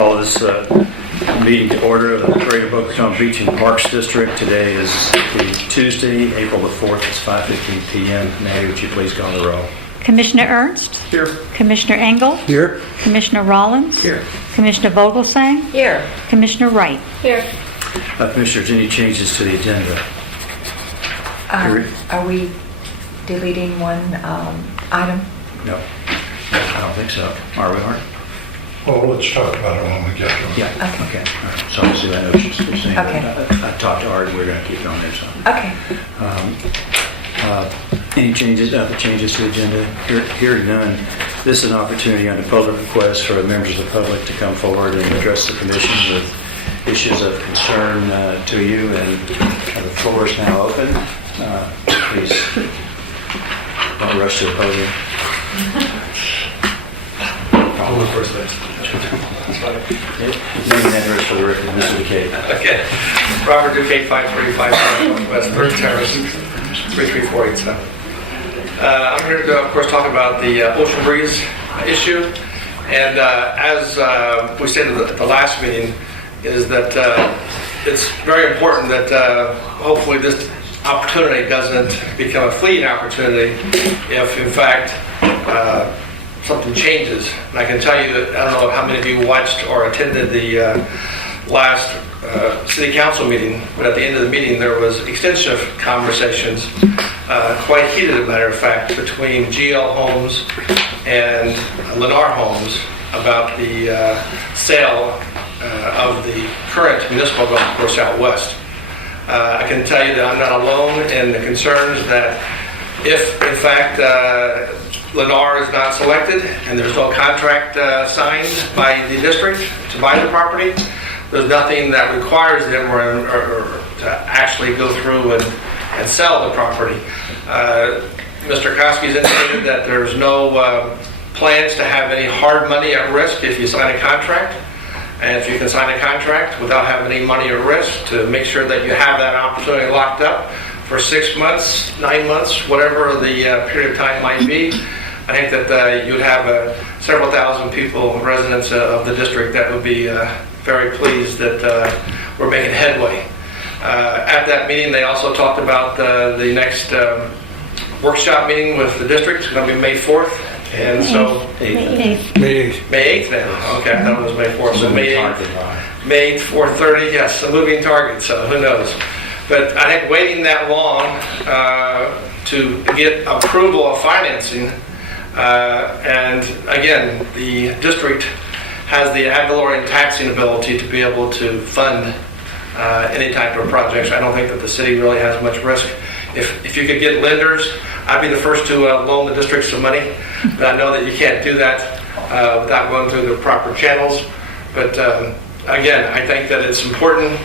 Call this meeting to order of the Greater Boca Raton Beach and Parks District. Today is the Tuesday, April the 4th. It's 5:15 p.m. Mayor, would you please call the roll? Commissioner Ernst? Here. Commissioner Engel? Here. Commissioner Rollins? Here. Commissioner Vogelsang? Here. Commissioner Wright? Here. Commissioners, any changes to the agenda? Are we deleting one item? No, I don't think so. Are we, Art? Well, let's talk about it when we get to it. Yeah. Okay. All right. So obviously I know she's saying Okay. that. I talked to Art, we're going to keep it on there. So. Okay. Any changes to the agenda? Hearing none. This is an opportunity under public request for members of the public to come forward and address the commission with issues of concern to you, and the floor is now open. Please don't rush to the podium. I'll go first then. Name and address for the record, Mr. Duquette. Okay. Robert Duquette, 535 Northwest 3rd Terrace, 33487. I'm here to, of course, talk about the Ocean Breeze issue. And as we said at the last meeting, is that it's very important that hopefully this opportunity doesn't become a fleeting opportunity if, in fact, something changes. And I can tell you that, I don't know how many of you watched or attended the last city council meeting, but at the end of the meeting there was extensive conversations, quite heated, as a matter of fact, between GL Homes and Lennar Homes about the sale of the current municipal golf course out west. I can tell you that I'm not alone in the concerns that if, in fact, Lennar is not selected and there's no contract signed by the district to buy the property, there's nothing that requires them or to actually go through and sell the property. Mr. Koski's indicated that there's no plans to have any hard money at risk if you sign a contract. And if you can sign a contract without having any money at risk, to make sure that you have that opportunity locked up for 6 months, 9 months, whatever the period of time might be, I think that you'd have several thousand people, residents of the district, that would be very pleased that we're making headway. At that meeting, they also talked about the next workshop meeting with the district. It's going to be May 4th. And so, May 8th now. Okay, I thought it was May 4th. So May 8th, May 8th, 4:30. Yes, a moving target. So who knows? But I think waiting that long to get approval of financing, and again, the district has the ad valorem taxing ability to be able to fund any type of projects. I don't think that the city really has much risk. If you could get lenders, I'd be the first to loan the district some money, but I know that you can't do that without going through the proper channels. But again, I think that it's important,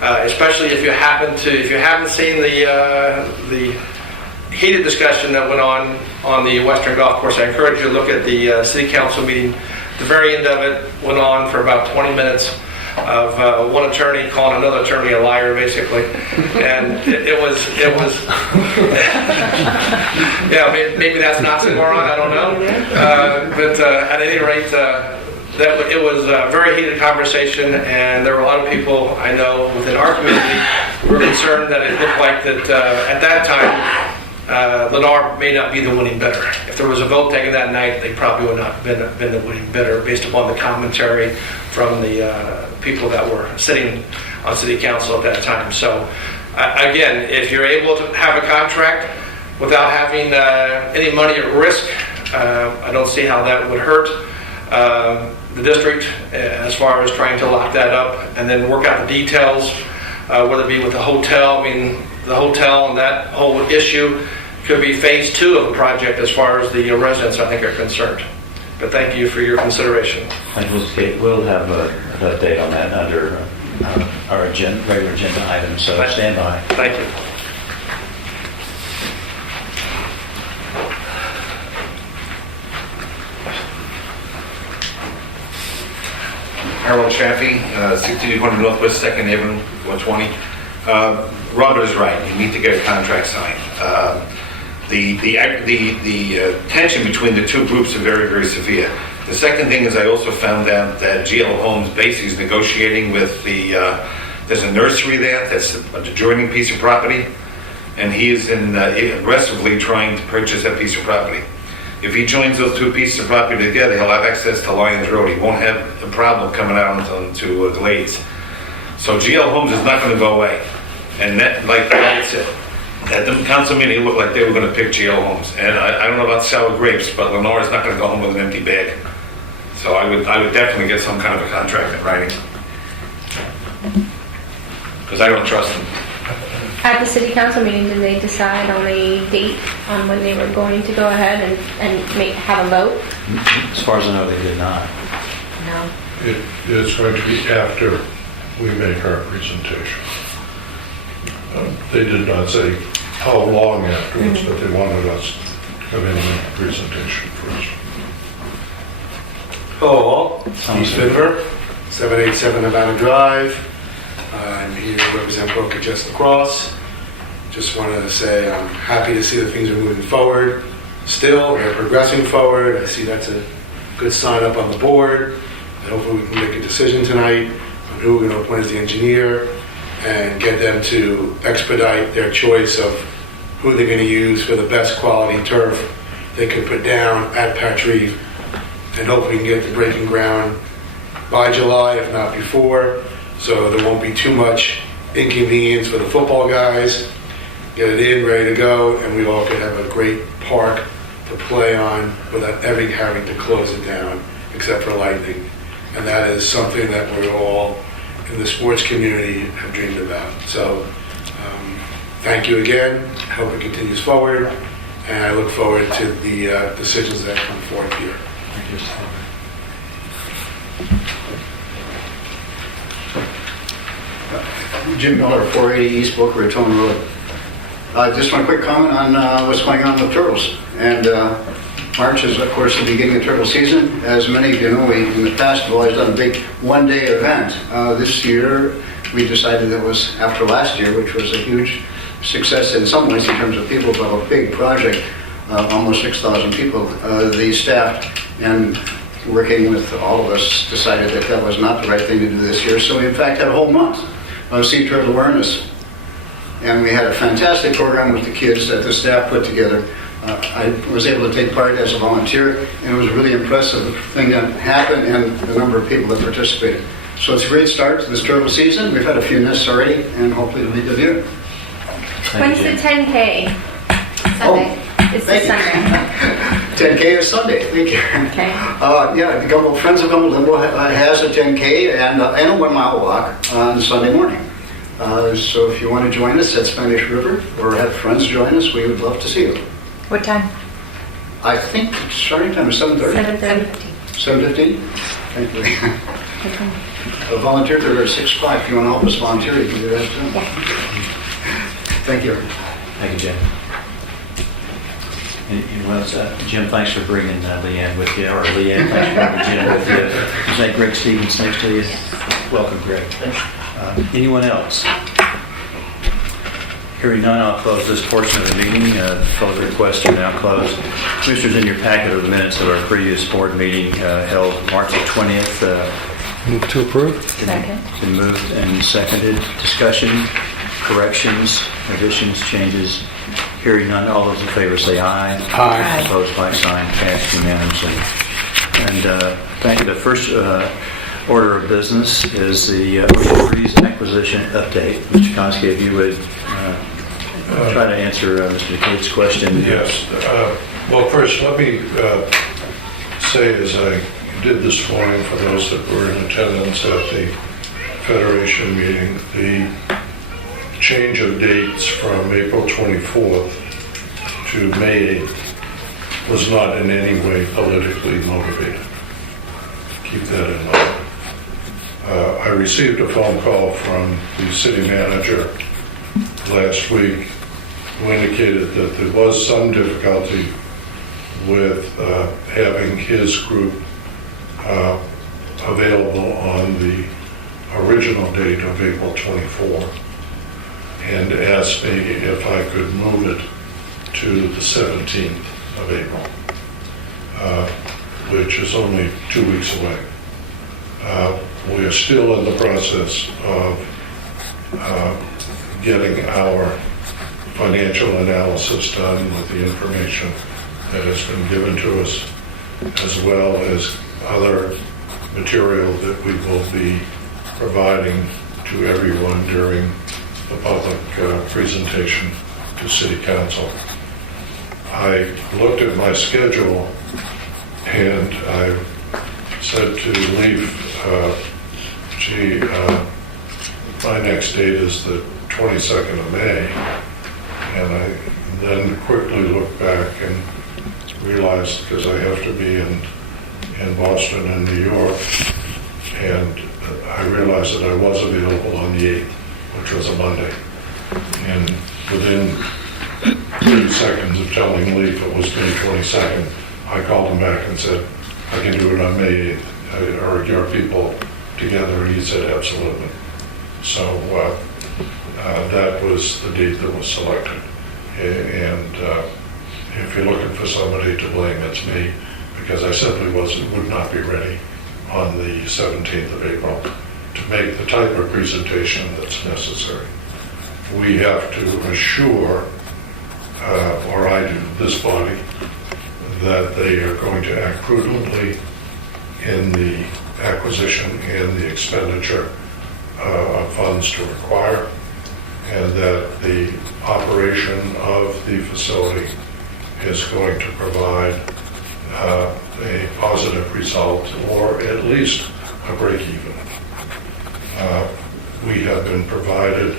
especially if you haven't seen the heated discussion that went on the Western Golf Course. I encourage you to look at the city council meeting. The very end of it went on for about 20 minutes of one attorney calling another attorney a liar, basically, and it was yeah, maybe that's not oxymoron, I don't know, but at any rate, it was a very heated conversation, and there were a lot of people I know within our community who were concerned that it looked like that at that time Lennar may not be the winning bidder. If there was a vote taken that night, they probably would not have been the winning bidder based upon the commentary from the people that were sitting on city council at that time. So again, if you're able to have a contract without having any money at risk, I don't see how that would hurt the district as far as trying to lock that up and then work out the details, whether it be with the hotel. I mean, the hotel and that whole issue could be phase 2 of the project as far as the residents, I think, are concerned. But thank you for your consideration. Thank you, Mr. Kate. We'll have an update on that under our regular agenda items, so stand by. Thank you. Harold Chaffee, 6200 Northwest 2nd Avenue, 120. Robert is right. You need to get a contract signed. The tension between the two groups are very, very severe. The second thing is I also found out that GL Homes basically is negotiating with there's a nursery there that's an adjoining piece of property, and he is aggressively trying to purchase that piece of property. If he joins those two pieces of property together, he'll have access to Lions Road. He won't have a problem coming out onto Glades. So GL Homes is not going to go away. And that, like I said, at the council meeting, it looked like they were going to pick GL Homes. And I don't know about sour grapes, but Lenore's not going to go home with an empty bag. So I would definitely get some kind of a contract in writing. Because I don't trust them. At the city council meeting, did they decide on a date on when they were going to go ahead and have a vote? As far as I know, they did not. No. It's going to be after we make our presentation. They did not say how long afterwards, but they wanted us to come in and make a presentation first. Hello all, Steve Finver, 787 Havana Drive. I'm here to represent Boca Just Lacrosse. Just wanted to say I'm happy to see that things are moving forward. Still, they're progressing forward. I see that's a good sign up on the board. And hopefully we can make a decision tonight on who we're going to appoint as the engineer and get them to expedite their choice of who they're going to use for the best quality turf they can put down at Patrice. And hopefully we can get the breaking ground by July, if not before, so there won't be too much inconvenience for the football guys. Get it in, ready to go, and we all could have a great park to play on without ever having to close it down, except for lightning. And that is something that we're all in the sports community have dreamed about. So thank you again. I hope it continues forward, and I look forward to the decisions that come forth here. Thank you, Mr. Jim Miller, 480 East Boca Raton Road. Just one quick comment on what's going on with turtles. And March is, of course, the beginning of turtle season. As many of you know, we in the past have always done a big one-day event. This year, we decided that was after last year, which was a huge success in some ways in terms of people, but a big project, almost 6,000 people. The staff and working with all of us decided that that was not the right thing to do this year. So we, in fact, had a whole month of sea turtle awareness. And we had a fantastic program with the kids that the staff put together. I was able to take part as a volunteer, and it was a really impressive thing that happened and the number of people that participated. So it's a great start to this turtle season. We've had a few nests already, and hopefully it'll be a good year. When's the 10K? Sunday. It's this Sunday. 10K is Sunday. Thank you. Okay. Yeah, the Friends of Gumbo Limbo has a 10K and a 1 mile walk on Sunday morning. So if you want to join us at Spanish River or have friends join us, we would love to see you. What time? I think the starting time is 7:30. 7:30. 7:15? Thank you. A volunteer there at 6:05. If you want to help us volunteer, you can do that too. Yeah. Thank you. Thank you, Jim. Anyone else? Jim, thanks for bringing Leanne with you, or Leanne, thanks for bringing Jim with you. Is that Greg Stevens next to you? Welcome, Greg. Anyone else? Hearing none, I'll close this portion of the meeting. Public requests are now closed. Commissioners, in your packet are the minutes of our previous board meeting held March the 20th. Move to approve. Second. Been moved and seconded. Discussion, corrections, additions, changes. Hearing none, all those in favor say aye. Aye. Opposed, like sign, passed unanimously. And thank you. The first order of business is the Ocean Breeze acquisition update. Mr. Konski, if you would try to answer Mr. Cade's question. Yes. Well, first, let me say, as I did this morning for those that were in attendance at the Federation meeting, the change of dates from April 24th to May 8th was not in any way politically motivated. Keep that in mind. I received a phone call from the city manager last week who indicated that there was some difficulty with having his group available on the original date of April 24, and asked me if I could move it to the 17th of April. which is only 2 weeks away. We are still in the process of getting our financial analysis done with the information that has been given to us, as well as other material that we will be providing to everyone during the public presentation to City Council. I looked at my schedule and I said to Leaf, my next date is the 22nd of May, and I then quickly looked back and realized, because I have to be in Boston and New York, and I realized that I was available on the 8th, which was a Monday. And within 30 seconds of telling Leaf it was May 22nd, I called him back and said, I can do it on May 8th. Are your people together? And he said, absolutely. So that was the date that was selected. And if you're looking for somebody to blame, it's me, because I simply would not be ready on the 17th of April to make the type of presentation that's necessary. We have to assure, or I do, this body, that they are going to act prudently in the acquisition and the expenditure of funds to acquire, and that the operation of the facility is going to provide a positive result, or at least a break even. We have been provided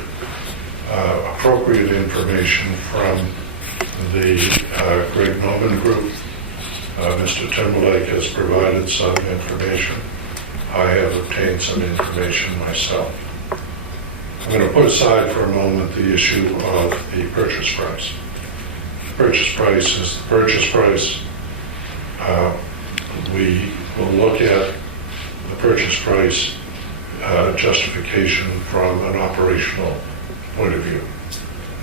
appropriate information from the Greg Noman Group. Mr. Timberlake has provided some information. I have obtained some information myself. I'm going to put aside for a moment the issue of the purchase price. The purchase price is the purchase price. We will look at the purchase price justification from an operational point of view,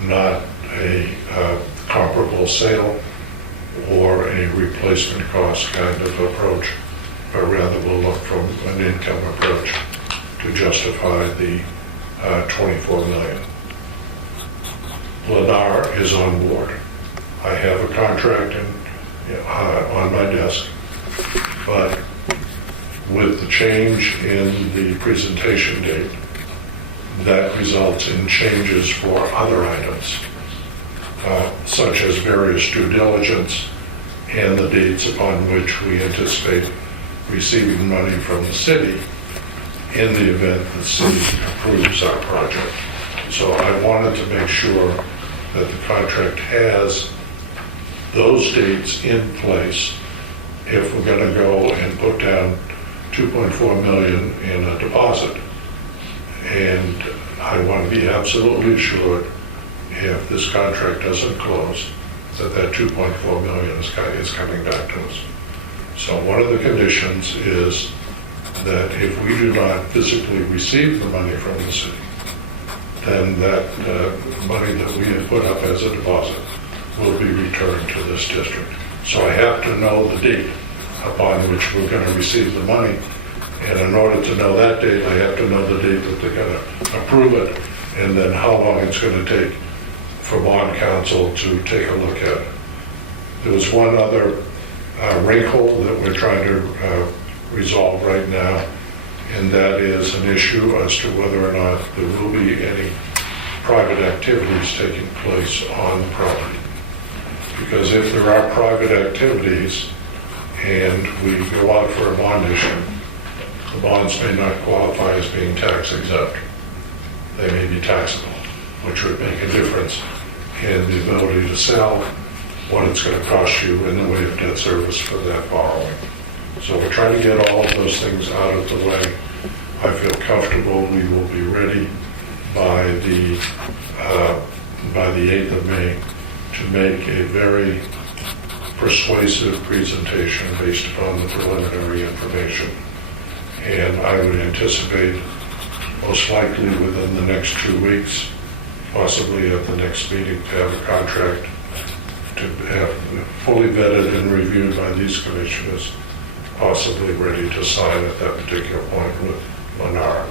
not a comparable sale or a replacement cost kind of approach, but rather we'll look from an income approach to justify the $24 million. Lennar is on board. I have a contract on my desk, but with the change in the presentation date, that results in changes for other items, such as various due diligence and the dates upon which we anticipate receiving money from the city in the event the city approves our project. So I wanted to make sure that the contract has those dates in place if we're going to go and put down $2.4 million in a deposit. And I want to be absolutely assured, if this contract doesn't close, that that $2.4 million is coming back to us. So one of the conditions is that if we do not physically receive the money from the city, then that money that we have put up as a deposit will be returned to this district. So I have to know the date upon which we're going to receive the money. And in order to know that date, I have to know the date that they're going to approve it, and then how long it's going to take for bond counsel to take a look at it. There was one other wrinkle that we're trying to resolve right now, and that is an issue as to whether or not there will be any private activities taking place on the property. Because if there are private activities and we go out for a bond issue, the bonds may not qualify as being tax exempt. They may be taxable, which would make a difference in the ability to sell, what it's going to cost you in the way of debt service for that borrowing. So we're trying to get all of those things out of the way. I feel comfortable we will be ready by the 8th of May to make a very persuasive presentation based upon the preliminary information. And I would anticipate, most likely within the next 2 weeks, possibly at the next meeting, to have a contract to have fully vetted and reviewed by these commissioners possibly ready to sign at that particular point with Lennar.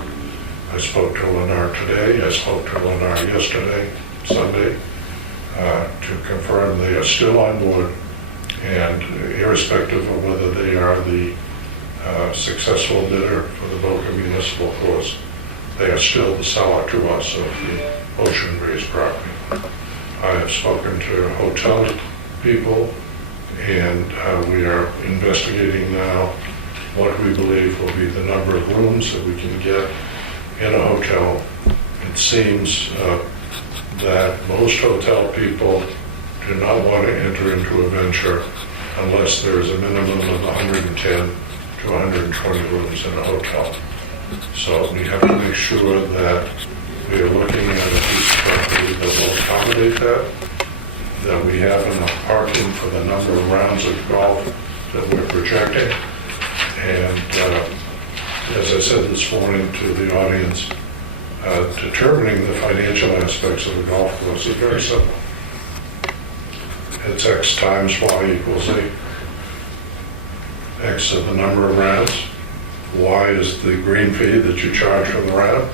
I spoke to Lennar today, I spoke to Lennar yesterday, Sunday, to confirm they are still on board, and irrespective of whether they are the successful bidder for the Boca Municipal Course, they are still the seller to us of the Ocean Breeze property. I have spoken to hotel people, and we are investigating now what we believe will be the number of rooms that we can get in a hotel. It seems that most hotel people do not want to enter into a venture unless there is a minimum of 110 to 120 rooms in a hotel. So we have to make sure that we are looking at a piece of property that will accommodate that we have enough parking for the number of rounds of golf that we're projecting. And as I said this morning to the audience, determining the financial aspects of the golf course is very simple. It's X times Y equals A. X is the number of rounds, Y is the green fee that you charge for the round,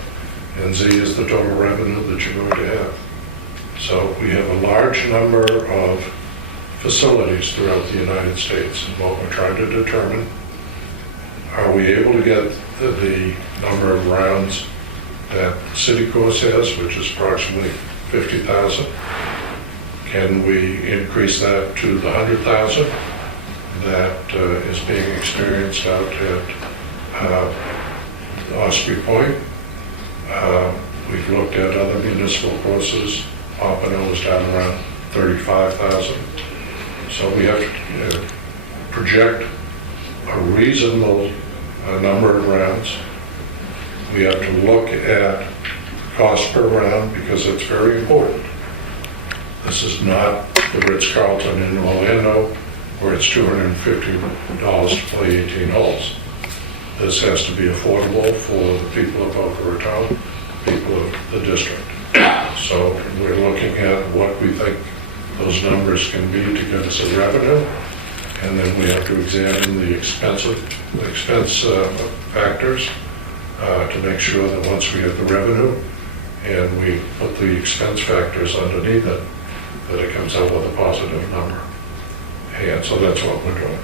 and Z is the total revenue that you're going to have. So we have a large number of facilities throughout the United States, and what we're trying to determine, are we able to get the number of rounds that the city course has, which is approximately 50,000? Can we increase that to the 100,000 that is being experienced out at Osprey Point? We've looked at other municipal courses. Pompano is down around 35,000. So we have to project a reasonable number of rounds. We have to look at cost per round because it's very important. This is not the Ritz-Carlton in Orlando where it's $250 to play 18 holes. This has to be affordable for the people of Boca Raton, people of the district. So we're looking at what we think those numbers can be to get us a revenue, and then we have to examine the expense factors to make sure that once we have the revenue and we put the expense factors underneath it, that it comes out with a positive number. And so that's what we're doing.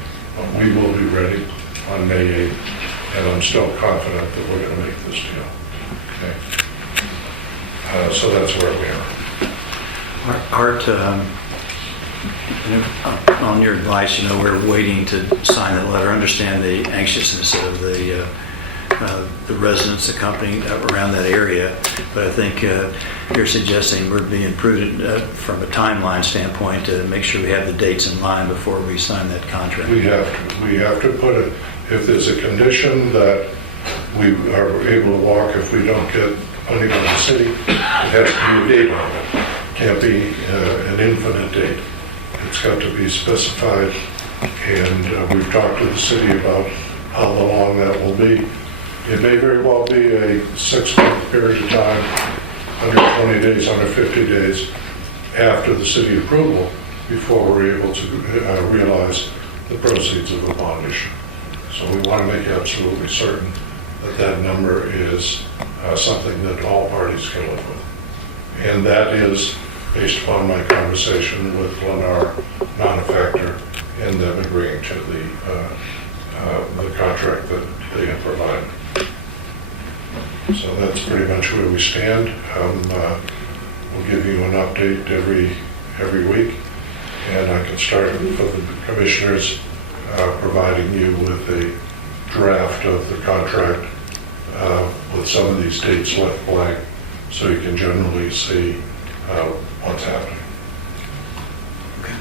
We will be ready on May 8th, and I'm still confident that we're going to make this deal. Okay. So that's where we are. Art, on your advice, we're waiting to sign that letter. I understand the anxiousness of the residents, the company around that area, but I think you're suggesting we're being prudent from a timeline standpoint to make sure we have the dates in line before we sign that contract. We have to put it, if there's a condition that we are able to walk if we don't get funding from the city, it has to be a date on it. It can't be an infinite date. It's got to be specified, and we've talked to the city about how long that will be. It may very well be a 6-month period of time, 120 days, 150 days after the city approval before we're able to realize the proceeds of a bond issue. So we want to make absolutely certain that that number is something that all parties can live with. And that is based upon my conversation with Lennar Manufacturer and them agreeing to the contract that they have provided. So that's pretty much where we stand. We'll give you an update every week, and I can start for the commissioners providing you with a draft of the contract with some of these dates left blank, so you can generally see what's happening. Okay.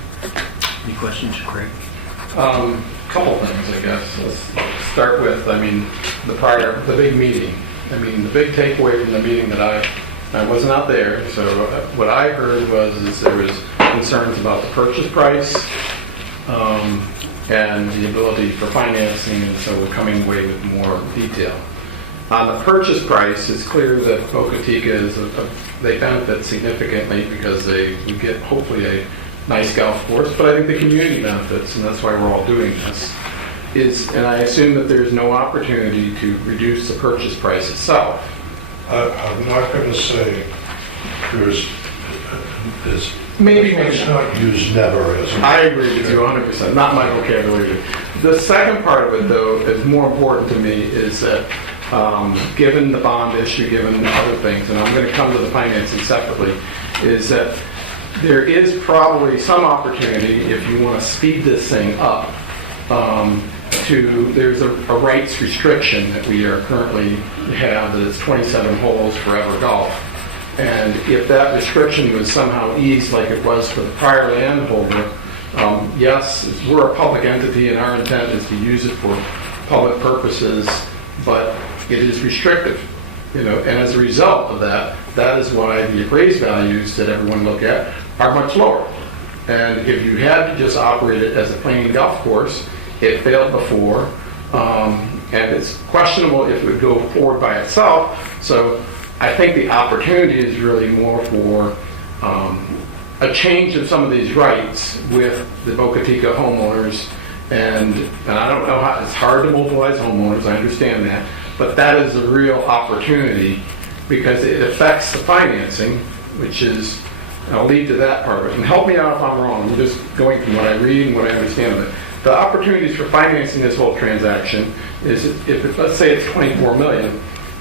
Any questions, Craig? Couple things, I guess. Let's start with, the big meeting. The big takeaway from the meeting that I wasn't out there, so what I heard was there was concerns about the purchase price and the ability for financing, and so we're coming away with more detail. On the purchase price, it's clear that Boca Chica they benefit significantly because they would get hopefully a nice golf course, but I think the community benefits, and that's why we're all doing this. and I assume that there's no opportunity to reduce the purchase price itself. I'm not going to say there's, Maybe let's not. not use never as. I agree with you 100%, not my vocabulary. The second part of it, though, is more important to me, is that given the bond issue, given other things, and I'm going to come to the financing separately, is that there is probably some opportunity, if you want to speed this thing up, there's a rights restriction that we are currently have that is 27 holes forever golf. And if that restriction was somehow eased like it was for the prior landholder, yes, we're a public entity and our intent is to use it for public purposes, but it is restrictive. And as a result of that, that is why the appraised values that everyone look at are much lower. And if you had to just operate it as a plain golf course, it failed before, and it's questionable if it would go forward by itself. So I think the opportunity is really more for a change of some of these rights with the Boca Raton homeowners. And I don't know how, it's hard to mobilize homeowners, I understand that, but that is a real opportunity because it affects the financing, which is, and I'll lead to that part of it. And help me out if I'm wrong, I'm just going from what I read and what I understand of it. The opportunities for financing this whole transaction is, let's say it's 24 million,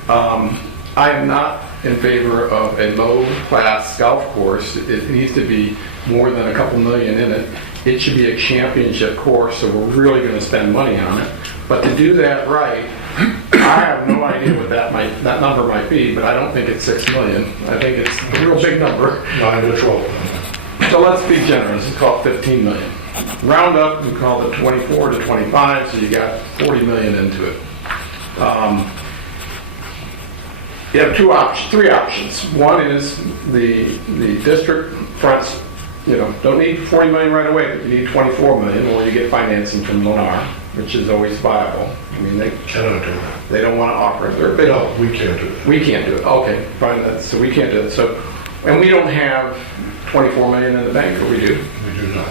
I am not in favor of a low-class golf course. It needs to be more than a couple million in it. It should be a championship course, so we're really going to spend money on it. But to do that right, I have no idea what that number might be, but I don't think it's 6 million. I think it's a real big number. 9 to 12. So let's be generous and call it 15 million. Round up and call it 24 to 25, so you got 40 million into it. You have three options. One is the district fronts, don't need 40 million right away, but you need 24 million, or you get financing from Lennar, which is always viable. I mean, they Cannot do that. They don't want to offer it. They're big. No, we can't do that. We can't do it. Okay, fine. So we can't do it. So, and we don't have 24 million in the bank, or we do? We do not.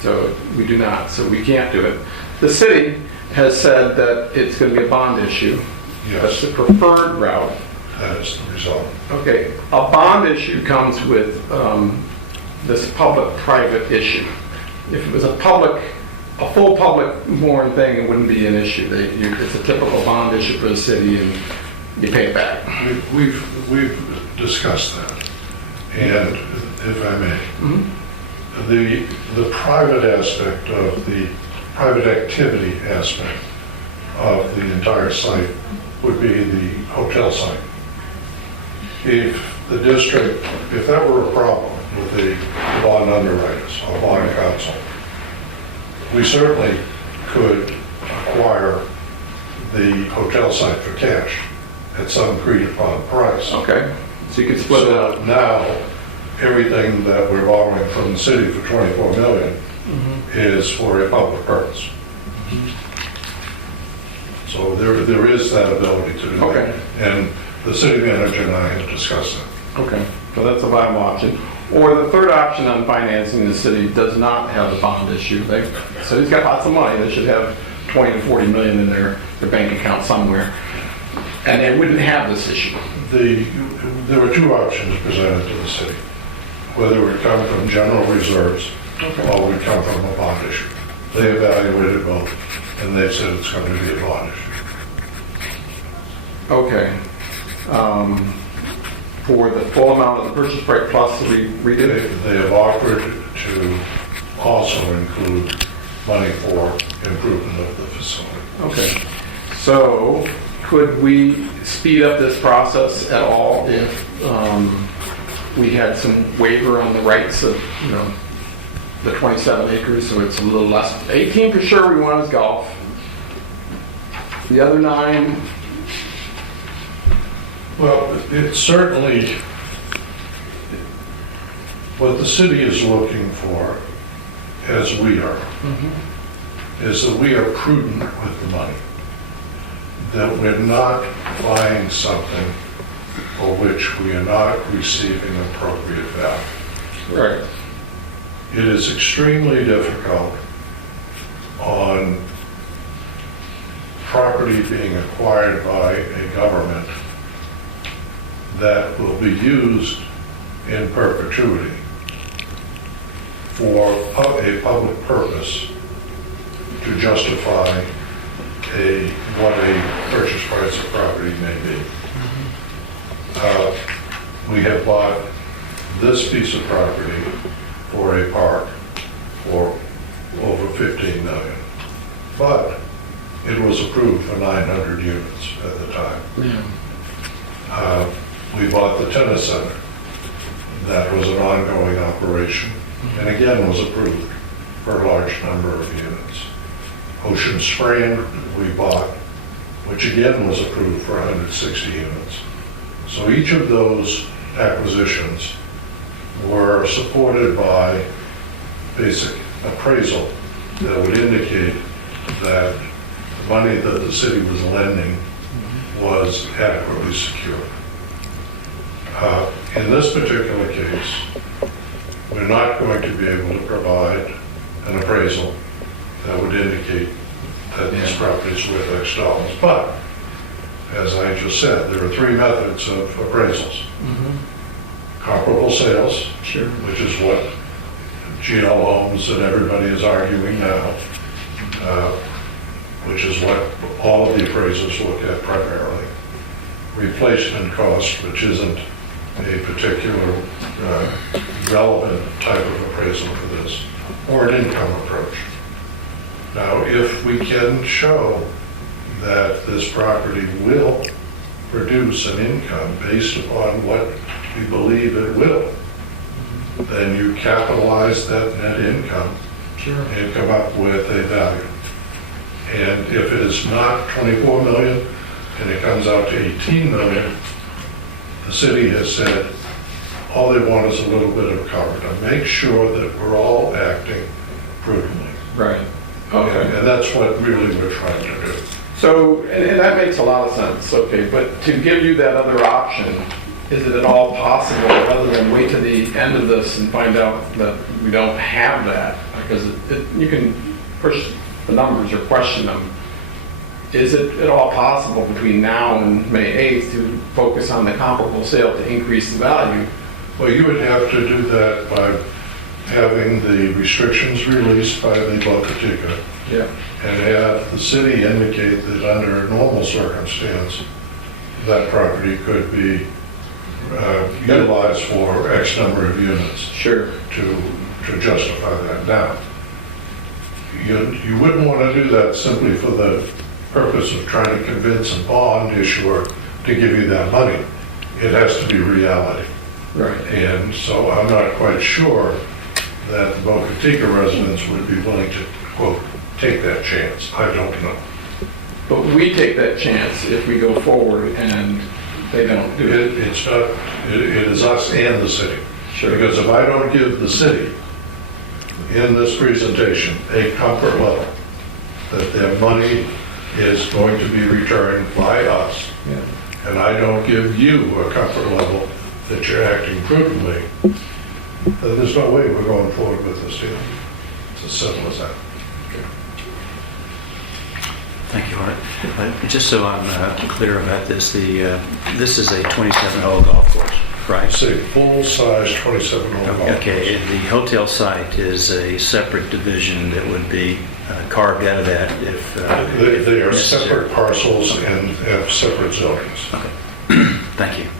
So we do not. So we can't do it. The city has said that it's going to be a bond issue. Yes. That's the preferred route. That is the result. Okay, a bond issue comes with this public-private issue. If it was a full public-born thing, it wouldn't be an issue. It's a typical bond issue for the city, and you pay it back. We've discussed that, and if I may, the private aspect of the private activity aspect of the entire site would be the hotel site. If the district, if that were a problem with the bond underwriters or bond counsel, we certainly could acquire the hotel site for cash at some agreed upon price. Okay, so you could split it up. So now, everything that we're borrowing from the city for 24 million is for a public purpose. So there is that ability to do that. Okay. And the city manager and I have discussed that. Okay, so that's a viable option. Or the third option on financing, the city does not have a bond issue. The city's got lots of money. They should have 20 to 40 million in their bank account somewhere. And they wouldn't have this issue. There were two options presented to the city, whether it would come from general reserves or would come from a bond issue. They evaluated both, and they said it's going to be a bond issue. Okay. For the full amount of the purchase price plus the redid. They have offered to also include money for improvement of the facility. Okay. So could we speed up this process at all if we had some waiver on the rights of, the 27 acres, so it's a little less. 18 for sure we want is golf. The other 9. Well, it's certainly, what the city is looking for, as we are, is that we are prudent with the money. That we're not buying something for which we are not receiving appropriate value. Right. It is extremely difficult on property being acquired by a government that will be used in perpetuity for a public purpose to justify what a purchase price of property may be. We have bought this piece of property for a park for over 15 million, but it was approved for 900 units at the time. We bought the tennis center. That was an ongoing operation, and again was approved for a large number of units. Ocean Spring we bought, which again was approved for 160 units. So each of those acquisitions were supported by basic appraisal that would indicate that the money that the city was lending was adequately secure. In this particular case, we're not going to be able to provide an appraisal that would indicate that these properties are worth X dollars. But, as I just said, there are three methods of appraisals. Comparable sales, which is what GL Homes and everybody is arguing now, which is what all of the appraisers look at primarily. Replacement cost, which isn't a particular relevant type of appraisal for this, or an income approach. Now, if we can show that this property will produce an income based upon what we believe it will, then you capitalize that net income and come up with a value. And if it is not 24 million and it comes out to 18 million, the city has said all they want is a little bit of cover to make sure that we're all acting prudently. Right. Okay. And that's what really we're trying to do. So, and that makes a lot of sense, okay, but to give you that other option, is it at all possible, rather than wait to the end of this and find out that we don't have that, because you can push the numbers or question them, is it at all possible between now and May 8th to focus on the comparable sale to increase the value? Well, you would have to do that by having the restrictions released by the Boca Raton. Yeah. And have the city indicate that under normal circumstance, that property could be utilized for X number of units. Sure. To justify that. Now, you wouldn't want to do that simply for the purpose of trying to convince a bond issuer to give you that money. It has to be reality. Right. And so I'm not quite sure that the Boca Raton residents would be willing to, quote, take that chance. I don't know. But we take that chance if we go forward and they don't do it. It's not, it is us and the city. Sure. Because if I don't give the city in this presentation a comfort level that their money is going to be returned by us, Yeah. and I don't give you a comfort level that you're acting prudently, then there's no way we're going forward with this deal. It's as simple as that. Thank you, Art. Just so I'm clear about this, this is a 27-hole golf course, right? It's a full-size 27-hole golf course. Okay, and the hotel site is a separate division that would be carved out of that if... They are necessary. separate parcels and have separate zonings. Okay, thank you.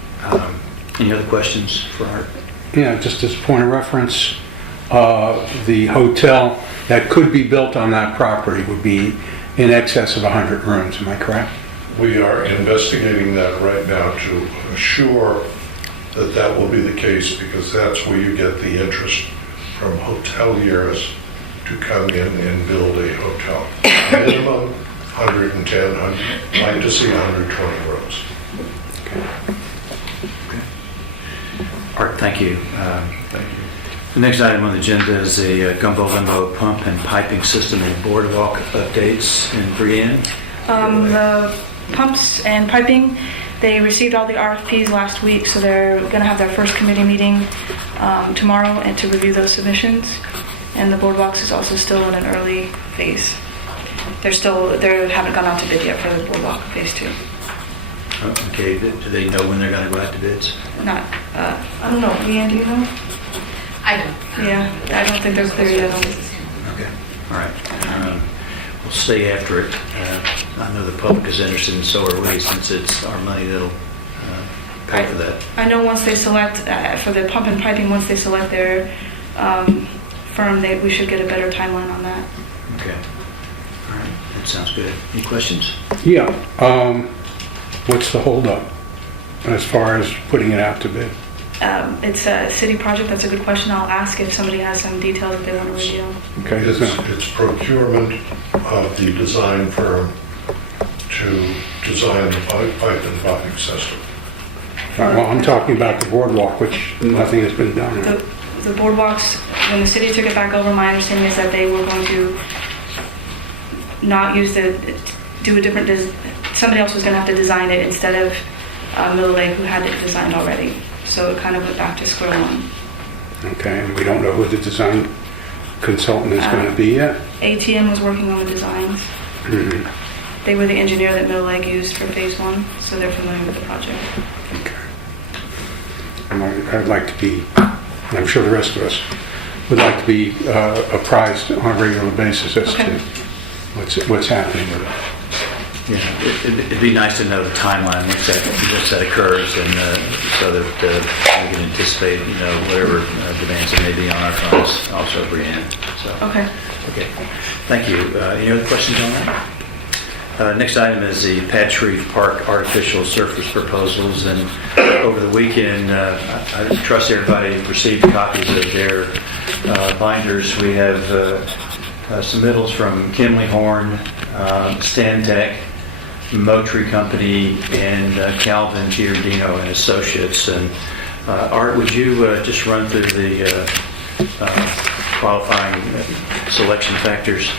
Any other questions for Art? Yeah, just as a point of reference, the hotel that could be built on that property would be in excess of 100 rooms, am I correct? We are investigating that right now to assure that that will be the case, because that's where you get the interest from hoteliers to come in and build a hotel. Minimum 110, I'd like to see 120 rooms. Art, thank you. Thank you. The next item on the agenda is a Gumbo Limbo pump and piping system and boardwalk updates in Brienne. The pumps and piping, they received all the RFPs last week, so they're going to have their first committee meeting tomorrow and to review those submissions. And the boardwalks is also still in an early phase. they haven't gone out to bid yet for the boardwalk phase 2. Okay, do they know when they're going to go out to bids? Not, I don't know, Leanne, do you know? I don't. Yeah, I don't think they're clear yet on Okay, all right. We'll stay after it. I know the public is interested, and so are we, since it's our money that'll pay for that. I know once they select, for the pump and piping, once they select their firm, we should get a better timeline on that. Okay. All right, that sounds good. Any questions? Yeah, what's the holdup as far as putting it out to bid? It's a city project, that's a good question. I'll ask if somebody has some details that they want to reveal. Okay, It's procurement of the design firm to design the pipe and piping system. well, I'm talking about the boardwalk, which nothing has been done. The boardwalks, when the city took it back over, my understanding is that they were going to not use do a different, somebody else was going to have to design it instead of Miller Lake, who had it designed already. So it kind of went back to square one. Okay, and we don't know who the design consultant is going to be yet? ATM was working on the designs. Mhm. They were the engineer that Miller Lake used for phase 1, so they're familiar with the project. Okay. I'd like to be, and I'm sure the rest of us would like to be apprised on a regular basis as Okay. to what's happening with it. Yeah, it'd be nice to know the timeline once that occurs, and so that we can anticipate, whatever demands there may be on our funds, also Brianna. So, Okay. okay, thank you. Any other questions on that? Next item is the Patch Reef Park artificial surface proposals, and over the weekend, I trust everybody received copies of their binders. We have submittals from Kimley Horn, Stantec, Motry Company, and Calvin Giardino and Associates. And Art, would you just run through the qualifying selection factors?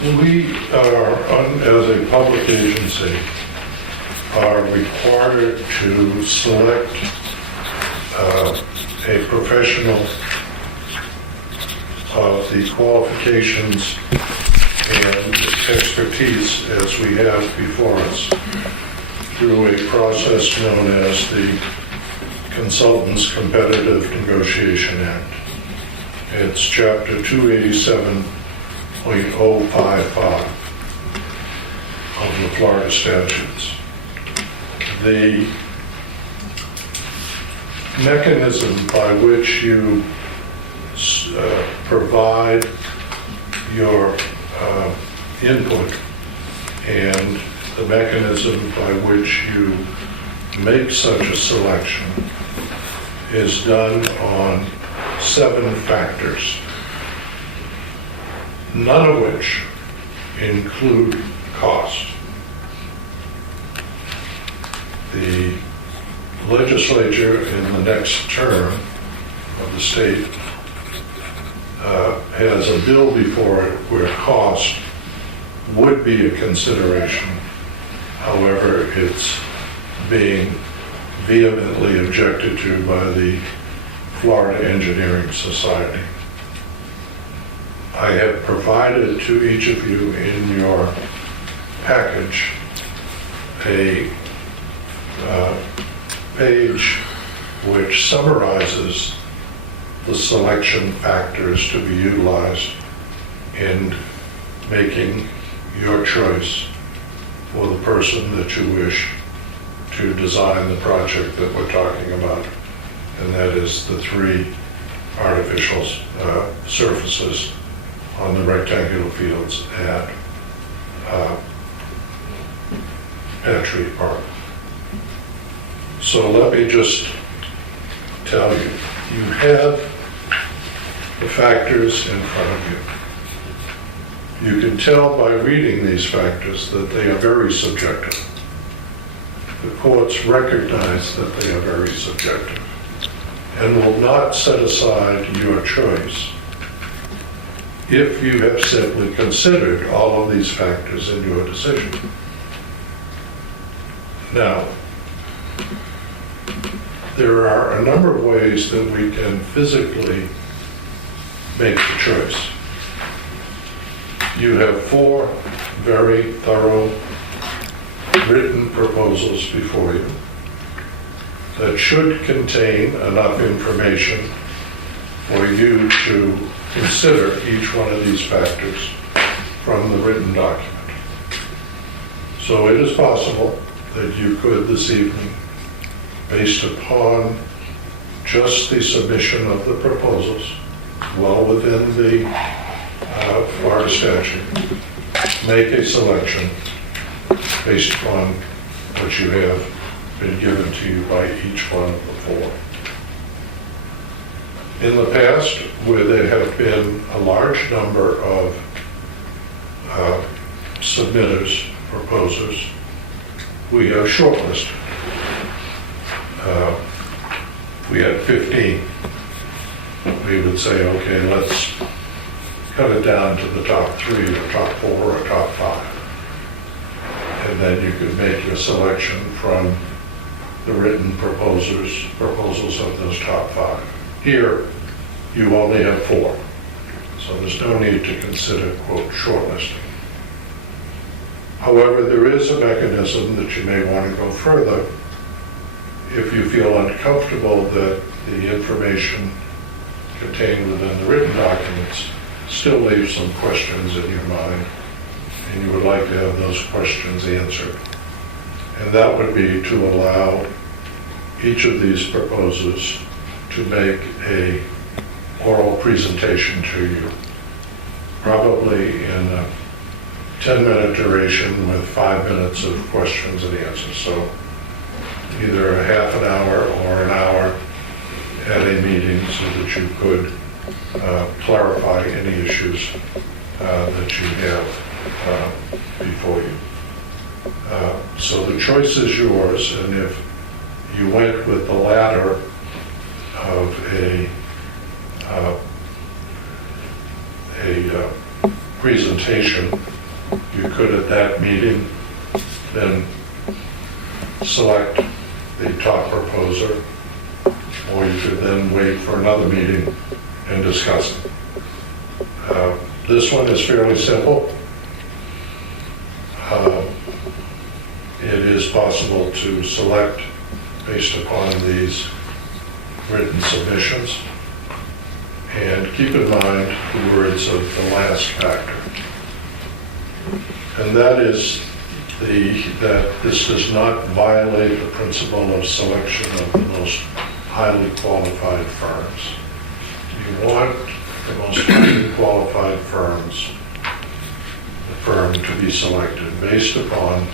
We are, as a public agency, are required to select a professional of the qualifications and expertise as we have before us through a process known as the Consultants Competitive Negotiation Act. It's Chapter 287.055 of the Florida statutes. The mechanism by which you provide your input and the mechanism by which you make such a selection is done on 7 factors, none of which include cost. The legislature in the next term of the state has a bill before it where cost would be a consideration. However, it's being vehemently objected to by the Florida Engineering Society. I have provided to each of you in your package a page which summarizes the selection factors to be utilized in making your choice for the person that you wish to design the project that we're talking about. And that is the 3 artificial surfaces on the rectangular fields at Patch Reef Park. So let me just tell you, you have the factors in front of you. You can tell by reading these factors that they are very subjective. The courts recognize that they are very subjective and will not set aside your choice if you have simply considered all of these factors in your decision. Now, there are a number of ways that we can physically make the choice. You have 4 very thorough written proposals before you that should contain enough information for you to consider each one of these factors from the written document. So it is possible that you could this evening, based upon just the submission of the proposals, well within the Florida statute, make a selection based upon what you have been given to you by each one of the four. In the past, where there have been a large number of submitters, proposers, we have shortlisted. We had 15. We would say, okay, let's cut it down to the top 3 or top 4 or top 5. And then you could make your selection from the written proposals of those top 5. Here, you only have 4. So there's no need to consider, quote, shortlisting. However, there is a mechanism that you may want to go further if you feel uncomfortable that the information contained within the written documents still leaves some questions in your mind, and you would like to have those questions answered. And that would be to allow each of these proposers to make a oral presentation to you, probably in a 10-minute duration with 5 minutes of questions and answers. So either a half an hour or an hour at a meeting so that you could clarify any issues that you have before you. So the choice is yours, and if you went with the latter of a presentation, you could at that meeting then select the top proposer, or you could then wait for another meeting and discuss it. This one is fairly simple. It is possible to select based upon these written submissions. And keep in mind the words of the last factor. And that is that this does not violate the principle of selection of the most highly qualified firms. You want the most highly qualified firm to be selected based upon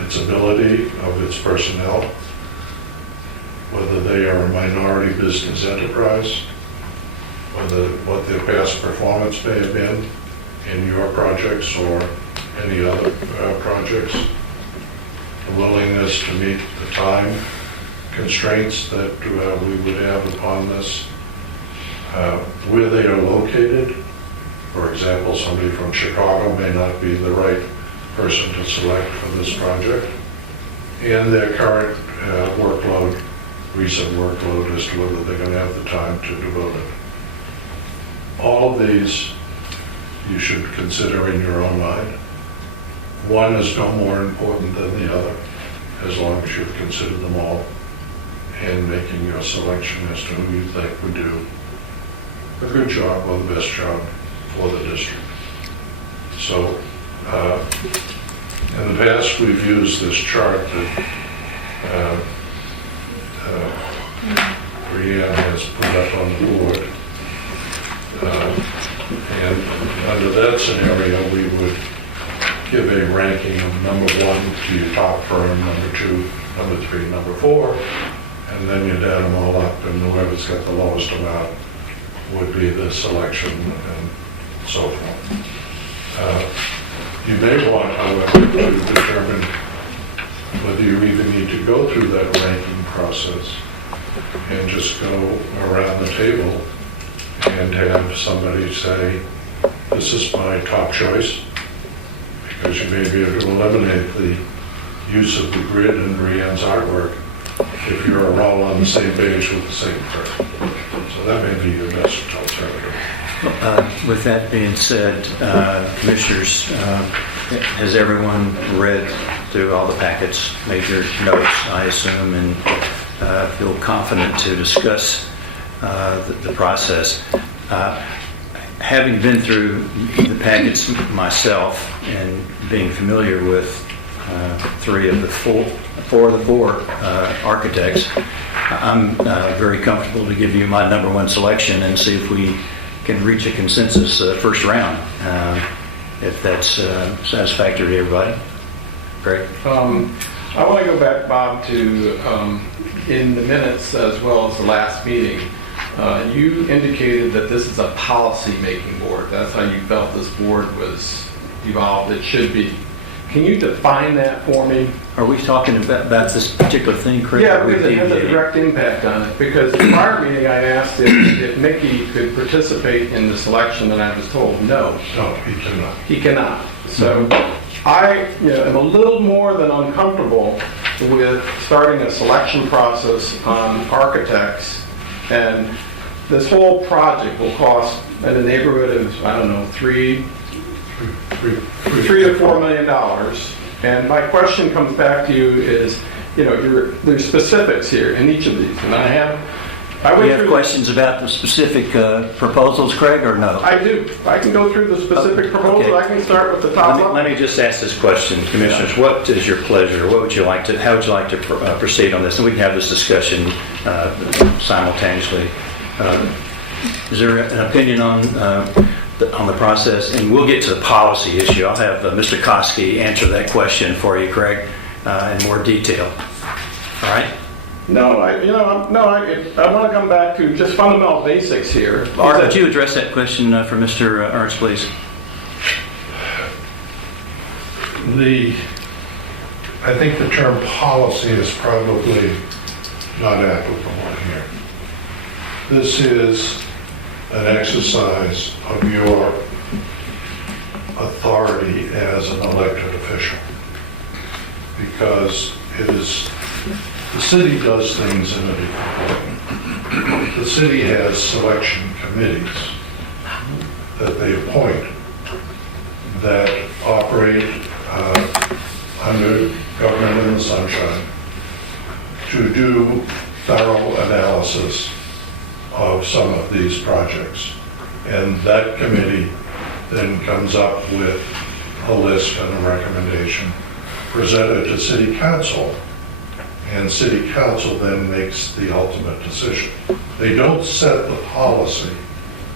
its ability of its personnel, whether they are a minority business enterprise, what their past performance may have been in your projects or any other projects, the willingness to meet the time constraints that we would have upon this, where they are located. For example, somebody from Chicago may not be the right person to select for this project, and their current workload, recent workload, as to whether they're going to have the time to devote it. All of these you should consider in your own mind. One is no more important than the other, as long as you've considered them all and making your selection as to who you think would do a good job or the best job for the district. So in the past, we've used this chart that Brianne has put up on the board. And under that scenario, we would give a ranking of number 1 to your top firm, number 2, number 3, number 4, and then you'd add them all up, and whoever's got the lowest amount would be the selection and so forth. You may want, however, to determine whether you even need to go through that ranking process and just go around the table and have somebody say, this is my top choice, because you may be able to eliminate the use of the grid in Brianne's artwork if you're all on the same page with the same person. So that may be your best alternative. With that being said, Commissioners, has everyone read through all the packets, made your notes, I assume, and feel confident to discuss the process? Having been through the packets myself and being familiar with four of the four architects, I'm very comfortable to give you my number one selection and see if we can reach a consensus first round, if that's satisfactory to everybody. Great. I want to go back, Bob, to in the minutes as well as the last meeting. You indicated that this is a policy-making board. That's how you felt this board was evolved. It should be. Can you define that for me? Are we talking about this particular thing, Craig? Yeah, because it has a direct impact on it. Because the prior meeting, I asked if Mickey could participate in the selection, and I was told no. No, he cannot. He cannot. So I am a little more than uncomfortable with starting a selection process on architects, and this whole project will cost in the neighborhood of, I don't know, $3 to $4 million. And my question comes back to you is, there's specifics here in each of these, and Do you have questions about the specific proposals, Craig, or no? I do. I can go through the specific proposals. Okay. I can start with the top up. Let me just ask this question, Commissioners. What is your pleasure? How would you like to proceed on this? And we can have this discussion simultaneously. Is there an opinion on the process? And we'll get to the policy issue. I'll have Mr. Koski answer that question for you, Craig, in more detail. All right? No, I want to come back to just fundamental basics here. Art, would you address that question for Mr. Ernst, please? I think the term policy is probably not applicable here. This is an exercise of your authority as an elected official, because the city does things in a different way. The city has selection committees that they appoint that operate under government in the sunshine to do thorough analysis of some of these projects. And that committee then comes up with a list and a recommendation presented to City Council, and City Council then makes the ultimate decision. They don't set the policy,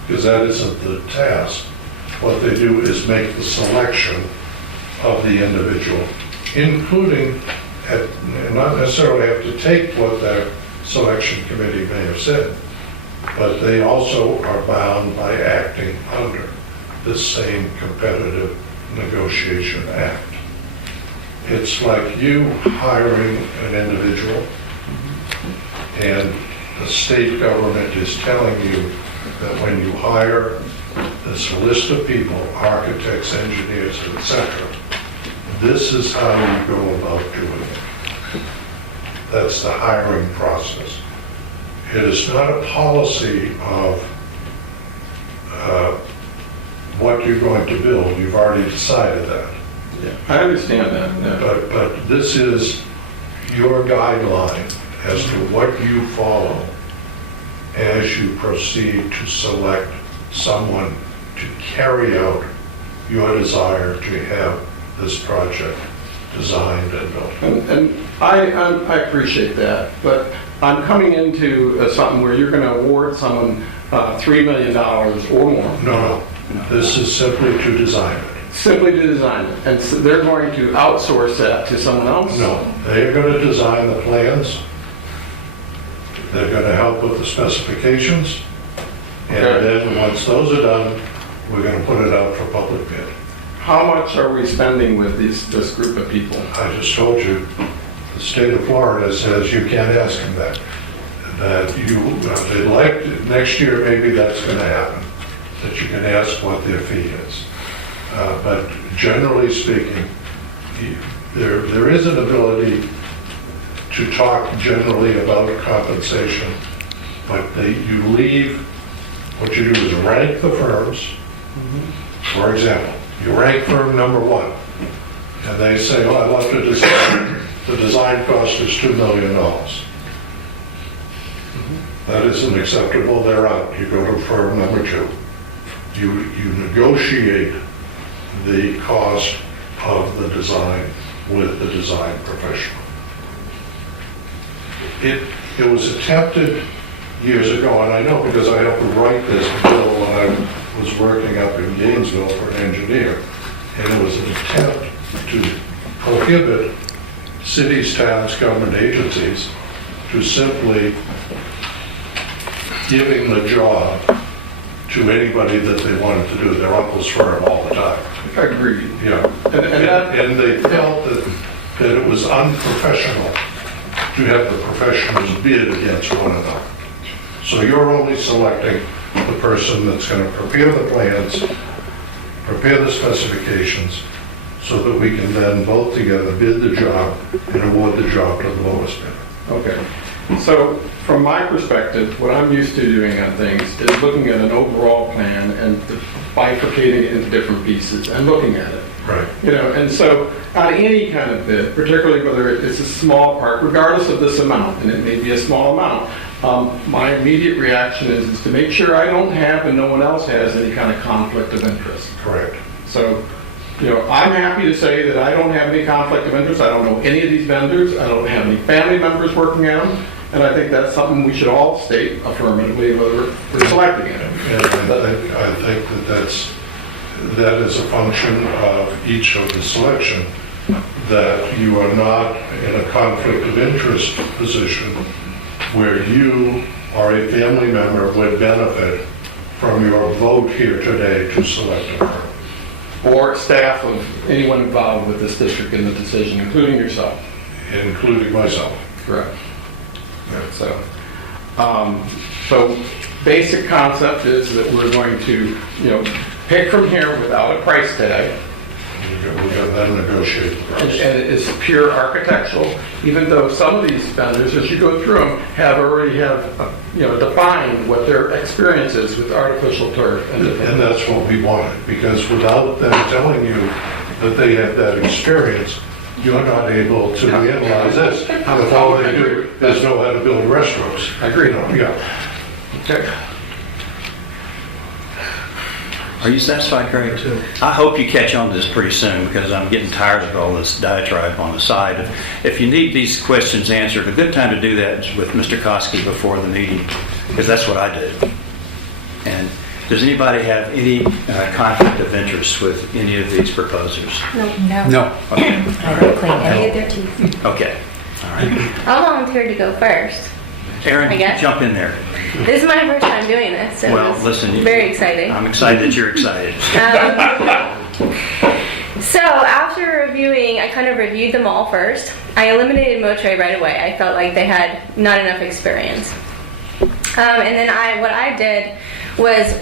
because that isn't the task. What they do is make the selection of the individual, including, not necessarily have to take what their selection committee may have said, but they also are bound by acting under the same Competitive Negotiation Act. It's like you hiring an individual, and the state government is telling you that when you hire this list of people, architects, engineers, etc., this is how you go about doing it. That's the hiring process. It is not a policy of what you're going to build. You've already decided that. Yeah, I understand that. Yeah. But this is your guideline as to what you follow as you proceed to select someone to carry out your desire to have this project designed and built. And I appreciate that, but I'm coming into something where you're going to award someone $3 million or more. No. This is simply to design it. Simply to design it. And so they're going to outsource that to someone else? No, they're going to design the plans. They're going to help with the specifications. And then once those are done, we're going to put it out for public bid. How much are we spending with this group of people? I just told you, the state of Florida says you can't ask them that. They'd like, next year maybe that's going to happen, that you can ask what their fee is. But generally speaking, there is an ability to talk generally about compensation, but you leave what you do is rank the firms. For example, you rank firm number 1, and they say, oh, I love to design. The design cost is $2 million. That isn't acceptable, they're out. You go to firm number 2. You negotiate the cost of the design with the design professional. It was attempted years ago, and I know because I helped write this bill when I was working up in Gainesville for an engineer, and it was an attempt to prohibit cities, towns, government agencies to simply giving the job to anybody that they wanted to do, their uncle's firm all the time. Agreed. Yeah. And they felt that it was unprofessional to have the professionals bid against one another. So you're only selecting the person that's going to prepare the plans, prepare the specifications, so that we can then both together bid the job and award the job to the lowest bidder. Okay. So from my perspective, what I'm used to doing on things is looking at an overall plan and bifurcating it into different pieces and looking at it. Right. You know, and so on any kind of bid, particularly whether it's a small part, regardless of this amount, and it may be a small amount, my immediate reaction is to make sure I don't have and no one else has any kind of conflict of interest. Correct. So, you know, I'm happy to say that I don't have any conflict of interest. I don't know any of these vendors. I don't have any family members working at them. And I think that's something we should all state affirmatively whether we're selecting it. And I think that is a function of each of the selection, that you are not in a conflict of interest position where you or a family member would benefit from your vote here today to select a firm. Or staff of anyone involved with this district in the decision, including yourself. Including myself. Correct. So basic concept is that we're going to, you know, pick from here without a price tag. We got then negotiate the And price. it is pure architectural, even though some of these vendors, as you go through them, already have defined what their experience is with artificial turf. And that's what we wanted, because without them telling you that they had that experience, you're not able to analyze this. If all they do is know how to build restaurants. I agree. Yeah. Okay. Are you satisfied, Craig? I hope you catch on to this pretty soon, because I'm getting tired of all this diatribe on the side. If you need these questions answered, a good time to do that is with Mr. Koski before the meeting, because that's what I do. And does anybody have any conflict of interest with any of these proposers? No. No. Okay. I don't clean any of their teeth. Okay. All right. I'll volunteer to go first. Aaron, I guess. jump in there. This is my first time doing this, so Well, it's listen, very exciting. I'm excited that you're excited. So after reviewing, I kind of reviewed them all first. I eliminated Motre right away. I felt like they had not enough experience. And then what I did was,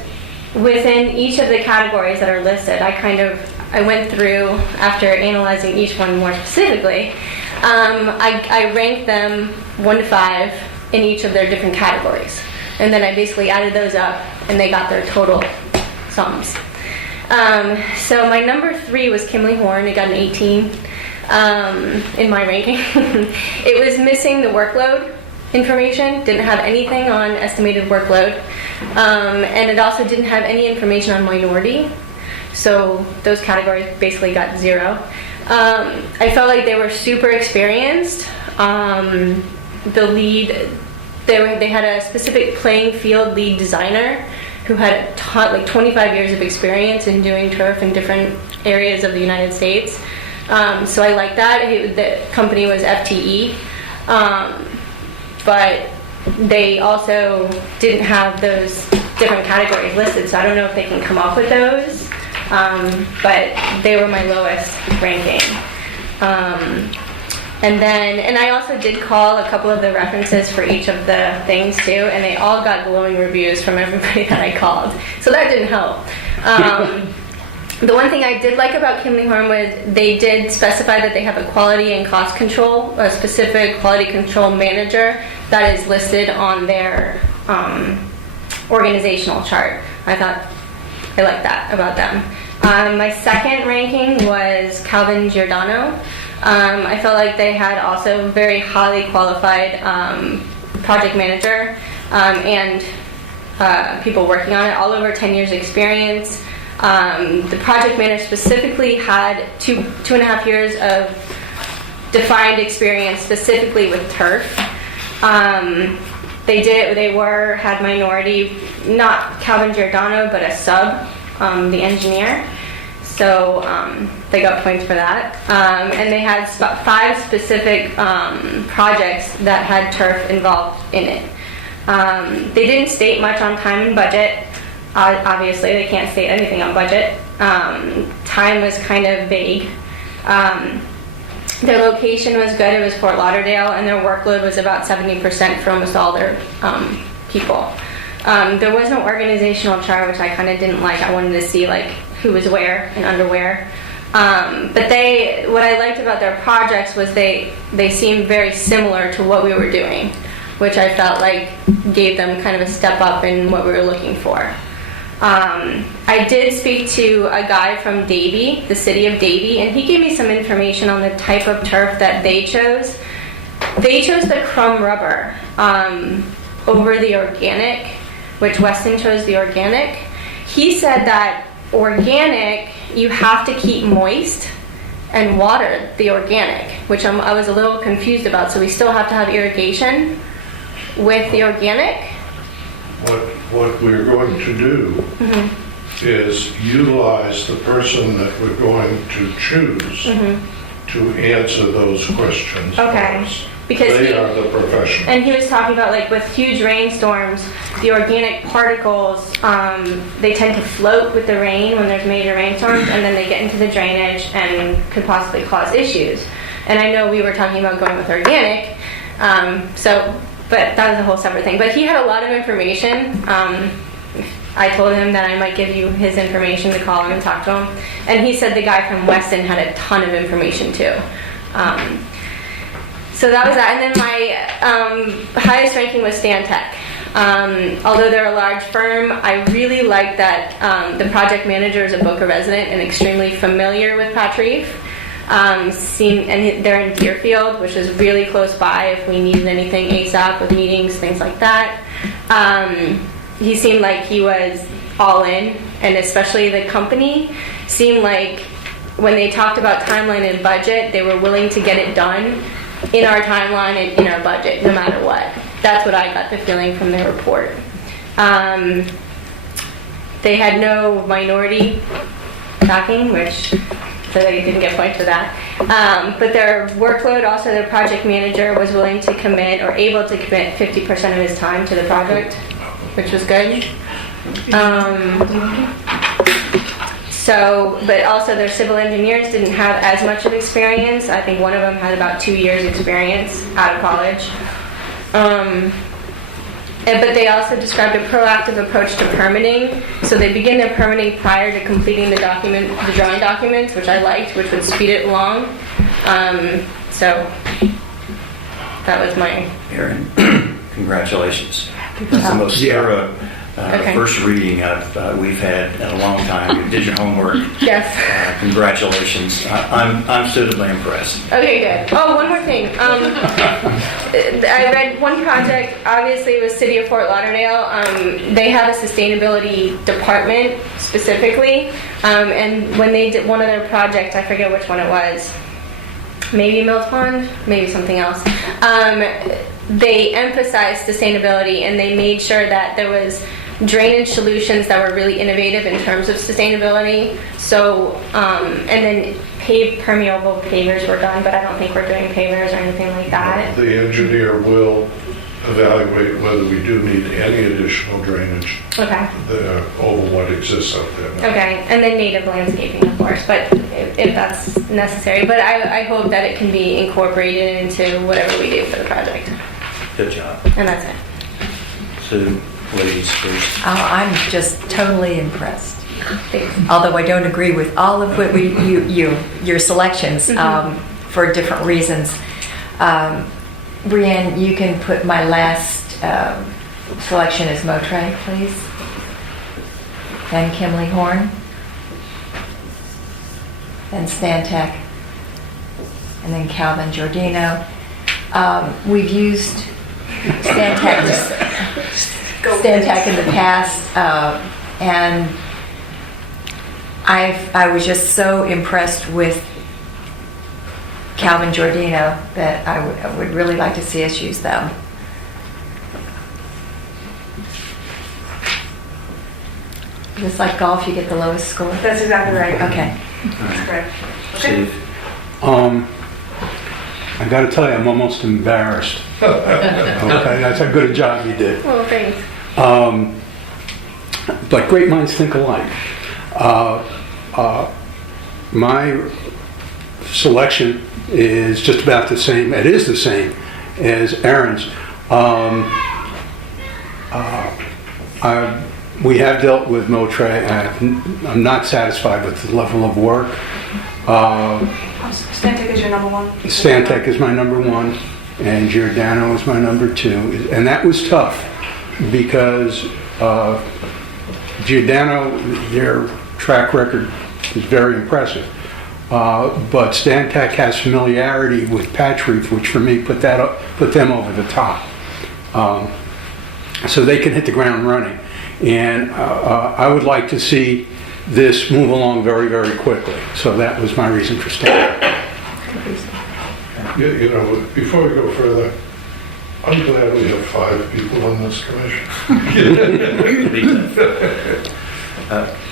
within each of the categories that are listed, I went through, after analyzing each one more specifically, I ranked them 1 to 5 in each of their different categories. And then I basically added those up, and they got their total sums. So my number 3 was Kimley Horn. It got an 18 in my ranking. It was missing the workload information, didn't have anything on estimated workload, and it also didn't have any information on minority. So those categories basically got 0. I felt like they were super experienced. The lead, they had a specific playing field lead designer who had like 25 years of experience in doing turf in different areas of the United States. So I like that. The company was FTE, but they also didn't have those different categories listed, so I don't know if they can come up with those, but they were my lowest ranking. And I also did call a couple of the references for each of the things too, and they all got glowing reviews from everybody that I called. So that didn't help. The one thing I did like about Kimley Horn was they did specify that they have a quality and cost control, a specific quality control manager that is listed on their organizational chart. I thought I liked that about them. My second ranking was Calvin Giordano. I felt like they had also very highly qualified project manager and people working on it, all over 10 years experience. The project manager specifically had two and a half years of defined experience specifically with turf. They had minority, not Calvin Giordano, but a sub, the engineer. So they got points for that. And they had 5 specific projects that had turf involved in it. They didn't state much on time and budget. Obviously, they can't state anything on budget. Time was kind of vague. Their location was good. It was Fort Lauderdale, and their workload was about 70% for almost all their people. There was no organizational chart, which I kind of didn't like. I wanted to see like who was where and under where. But what I liked about their projects was they seemed very similar to what we were doing, which I felt like gave them kind of a step up in what we were looking for. I did speak to a guy from Davie, the city of Davie, and he gave me some information on the type of turf that they chose. They chose the crumb rubber over the organic, which Weston chose the organic. He said that organic, you have to keep moist and water the organic, which I was a little confused about. So we still have to have irrigation with the organic. What we're going to do is utilize the person that we're going to choose to answer those questions for us. Because they are the professionals. And he was talking about like with huge rainstorms, the organic particles, they tend to float with the rain when there's major rainstorms, and then they get into the drainage and could possibly cause issues. And I know we were talking about going with organic, but that was a whole separate thing. But he had a lot of information. I told him that I might give you his information to call him and talk to him. And he said the guy from Weston had a ton of information too. So that was that. And then my highest ranking was Stantec. Although they're a large firm, I really like that the project manager is a Boca resident and extremely familiar with Patrice. And they're in Deerfield, which is really close by if we needed anything ASAP with meetings, things like that. He seemed like he was all in, and especially the company seemed like when they talked about timeline and budget, they were willing to get it done in our timeline and in our budget, no matter what. That's what I got the feeling from their report. They had no minority backing, which so they didn't get points for that. But their workload, also their project manager was willing to commit or able to commit 50% of his time to the project, which was good. But also their civil engineers didn't have as much of experience. I think one of them had about 2 years experience out of college. But they also described a proactive approach to permitting. So they begin their permitting prior to completing the drawing documents, which I liked, which would speed it along. So that was my... Aaron, congratulations. That's the most thorough first reading we've had in a long time. You did your homework. Yes. Congratulations. I'm suitably impressed. Okay, good. Oh, one more thing. I read one project, obviously it was City of Fort Lauderdale. They have a sustainability department specifically. And when they did one of their projects, I forget which one it was, maybe Mills Pond, maybe something else. They emphasized sustainability, and they made sure that there was drainage solutions that were really innovative in terms of sustainability. So, and then permeable pavers were done, but I don't think we're doing pavers or anything like that. The engineer will evaluate whether we do need any additional drainage over what exists out there now. Okay, and then native landscaping, of course, but if that's necessary. But I hope that it can be incorporated into whatever we do for the project. Good job. And that's it. Sue, ladies first. I'm just totally impressed. Thanks. Although I don't agree with all of what your selections for different reasons. Brianne, you can put my last selection is Motre, please. Then Kimley Horn. Then Stantec. And then Calvin Giordino. We've used Stantec in the past, and I was just so impressed with Calvin Giordino that I would really like to see us use them. Just like golf, you get the lowest score? That's exactly right. Okay. That's correct. Okay. Steve? I got to tell you, I'm almost embarrassed. Okay, that's how good a job you did. Well, thanks. But great minds think alike. My selection is just about the same. It is the same as Aaron's. We have dealt with Motre. I'm not satisfied with the level of work. Stantec is your number one? Stantec is my number one, and Giordano is my number two. And that was tough because Giordano, their track record is very impressive. But Stantec has familiarity with patch reef, which for me put them over the top. So they can hit the ground running. And I would like to see this move along very, very quickly. So that was my reason for staying. You know, before we go further, I'm glad we have 5 people on this commission.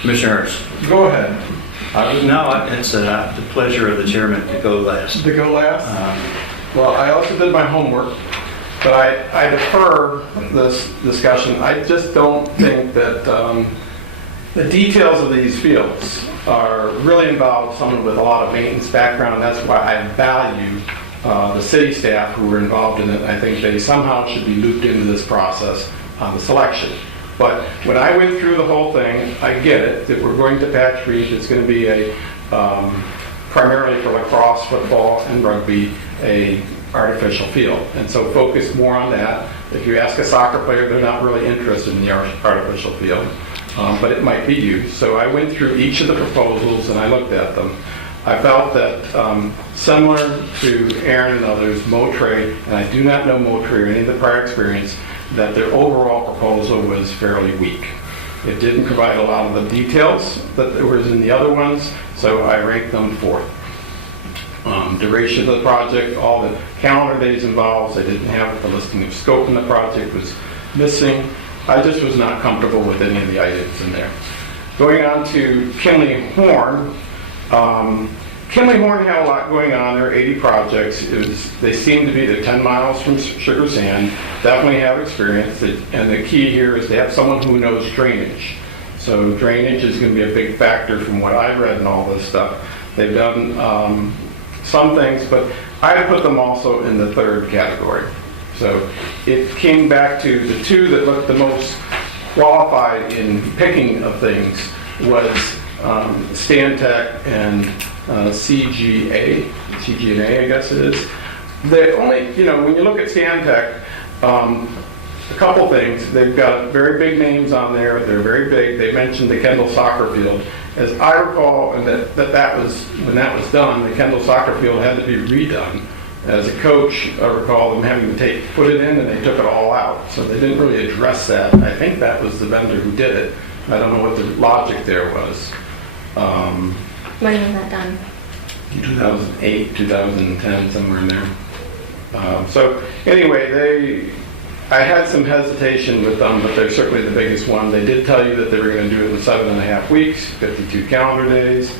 Commissioner Ernst? Go ahead. No, it's the pleasure of the chairman to go last. To go last? Well, I also did my homework, but I defer this discussion. I just don't think that the details of these fields are really involved someone with a lot of maintenance background, and that's why I value the city staff who were involved in it. I think they somehow should be looped into this process on the selection. But when I went through the whole thing, I get it, that we're going to patch reef. It's going to be a, primarily for lacrosse, football, and rugby, a artificial field. And so focus more on that. If you ask a soccer player, they're not really interested in the artificial field, but it might be used. So I went through each of the proposals and I looked at them. I felt that similar to Aaron and others, Motre, and I do not know Motre or any of the prior experience, that their overall proposal was fairly weak. It didn't provide a lot of the details that there was in the other ones, so I ranked them fourth. Duration of the project, all the calendar days involved, they didn't have the listing of scope in the project was missing. I just was not comfortable with any of the items in there. Going on to Kimley Horn. Kimley Horn had a lot going on. There are 80 projects. They seem to be, they're 10 miles from Sugar Sand, definitely have experience. And the key here is to have someone who knows drainage. So drainage is going to be a big factor from what I've read and all this stuff. They've done some things, but I put them also in the third category. So it came back to the two that looked the most qualified in picking of things was Stantec and CGA, I guess it is. They only, when you look at Stantec, a couple things. They've got very big names on there. They're very big. They mentioned the Kendall soccer field. As I recall, and that was, when that was done, the Kendall soccer field had to be redone. As a coach, I recall them having to put it in and they took it all out. So they didn't really address that. I think that was the vendor who did it. I don't know what the logic there was. When was that done? 2008, 2010, somewhere in there. So anyway, I had some hesitation with them, but they're certainly the biggest one. They did tell you that they were going to do it in 7.5 weeks, 52 calendar days.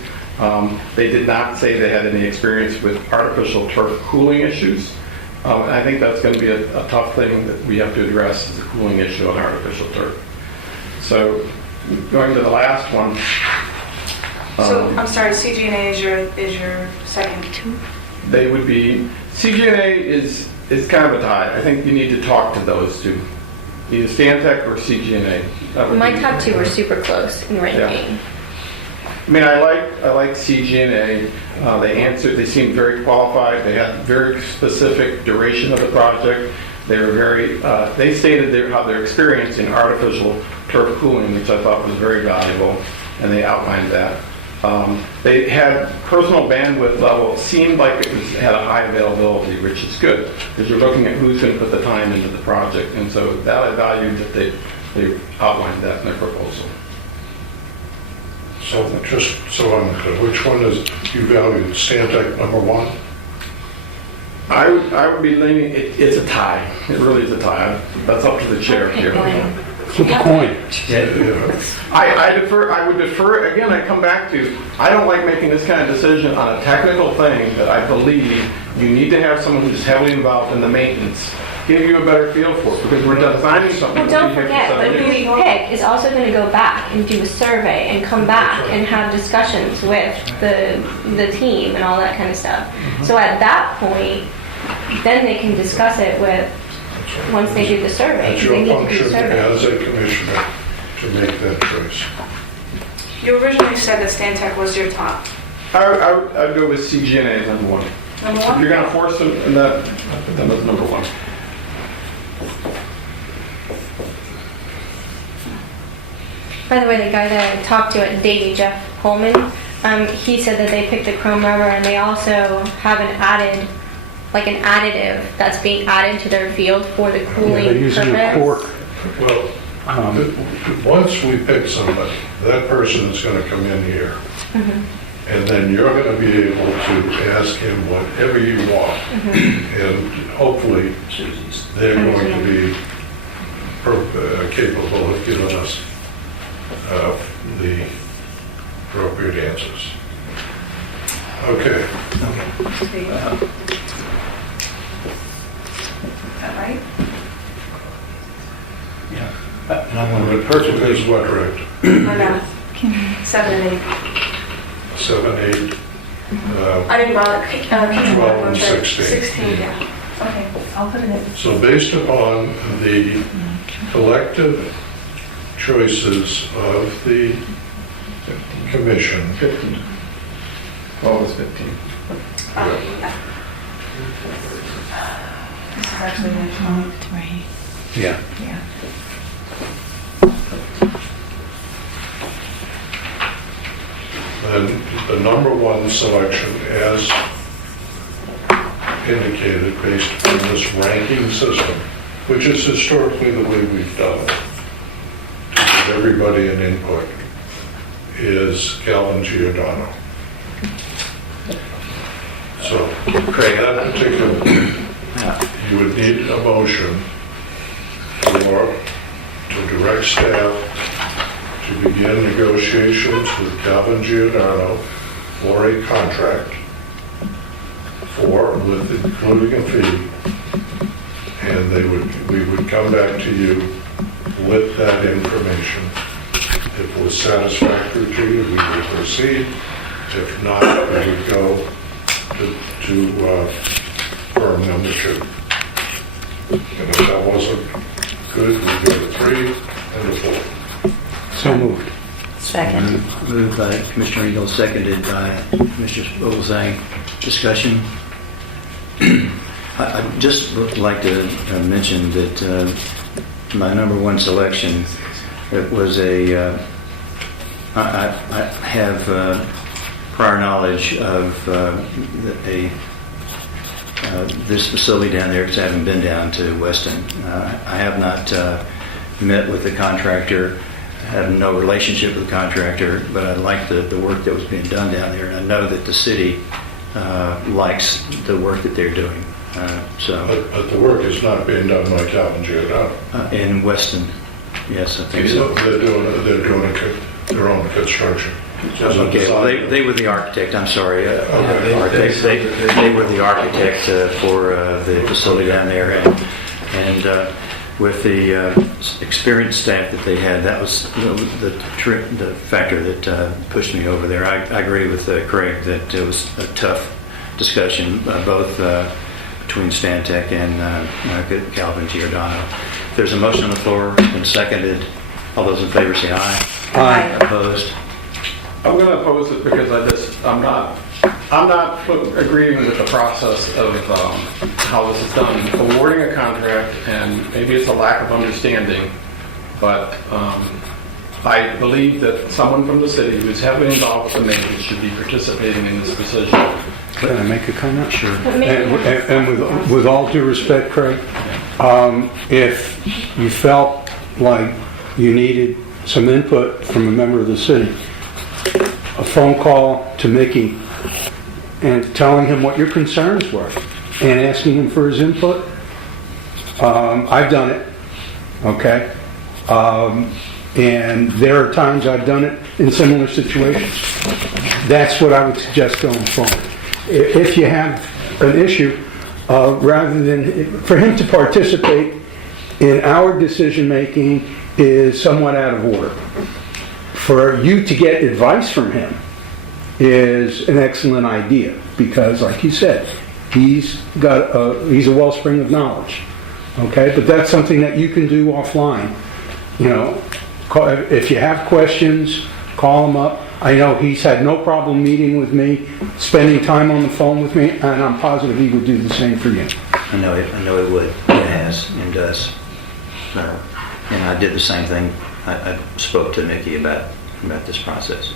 They did not say they had any experience with artificial turf cooling issues. And I think that's going to be a tough thing that we have to address, is the cooling issue on artificial turf. So going to the last one. So, I'm sorry, CG&A is your second? They would be, CG&A is kind of a tie. I think you need to talk to those two, either Stantec or CG&A. My top two were super close in ranking. Yeah. I mean, I like CG&A. They seemed very qualified. They had very specific duration of the project. They were very, they stated how they're experiencing artificial turf cooling, which I thought was very valuable, and they outlined that. They had personal bandwidth level, seemed like it had a high availability, which is good, because you're looking at who's going to put the time into the project, and so that I valued that they outlined that in their proposal. So just so I'm clear, which one is you valued, Stantec number 1? I would be leaning, it's a tie. It really is a tie. That's up to the chair here. Flip a coin. I would defer, again, I come back to, I don't like making this kind of decision on a technical thing that I believe you need to have someone who's heavily involved in the maintenance, give you a better feel for it, because we're designing something. Well, don't forget, but who we pick is also going to go back and do a survey and come back and have discussions with the team and all that kind of stuff. So at that point, then they can discuss it with, once they do the survey. It's They your need to do the function survey. as a commissioner to make that choice. You originally said that Stantec was your top. I'd go with CGNA as number 1. Number If 1? you're going to force them, then that's number 1. By the way, the guy that I talked to at Davy, Jeff Coleman, he said that they picked the chrome rubber and they also have an additive that's being added to their field for the cooling They're using a purpose. cork. Well, once we pick somebody, that person is going to come in here. And then you're going to be able to ask him whatever you want. And hopefully, they're going to be capable of giving us the appropriate answers. Okay. Is that right? And I want to The person is what, right? My math. 7 and 8. 7, 8, I didn't bother. 12 and 16. 16, yeah. Okay, I'll put it in. So based upon the collective choices of the commission, 15. Well, it was 15. Yeah. This is actually my phone. Yeah. Yeah. then the number 1 selection, as indicated, based on this ranking system, which is historically the way we've done it, to give everybody an input, is Calvin Giordano. So, Craig, that particular, you would need a motion to direct staff to begin negotiations with Calvin Giordano for a contract with including a fee, and we would come back to you with that information. If it was satisfactory to you, we would proceed. If not, we would go to firm number 2. And if that wasn't good, we'd go to 3 and to 4. So moved. Second. Moved by Commissioner Engel, seconded by Mr. Vogelsang. Discussion. I'd just like to mention that my number 1 selection, it was I have prior knowledge of this facility down there because I haven't been down to Weston. I have not met with the contractor, have no relationship with the contractor, but I like the work that was being done down there, and I know that the city likes the work that they're doing. But the work is not being done by Calvin Giordano. In Weston, yes, I think so. They're doing their own construction. Okay, well, they were the architect, I'm sorry. They were the architect for the facility down there, and with the experienced staff that they had, that was the factor that pushed me over there. I agree with Craig that it was a tough discussion, both between Stantec and Calvin Giordano. There's a motion on the floor and seconded. All those in favor say aye. Aye. Opposed? I'm going to oppose it because I'm not I'm not agreeing with the process of how this is done. Awarding a contract, and maybe it's a lack of understanding, but I believe that someone from the city who's heavily involved with the maintenance should be participating in this decision. Can I make a comment? Sure. But maybe- And with all due respect, Craig, if you felt like you needed some input from a member of the city, a phone call to Mickey and telling him what your concerns were and asking him for his input, I've done it, okay? And there are times I've done it in similar situations. That's what I would suggest going forward. If you have an issue, rather than, for him to participate in our decision-making is somewhat out of order. For you to get advice from him is an excellent idea, because like you said, he's a wellspring of knowledge, okay? But that's something that you can do offline. You know, if you have questions, call him up. I know he's had no problem meeting with me, spending time on the phone with me, and I'm positive he would do the same for you. I know it would. It has and does. And I did the same thing. I spoke to Mickey about this process.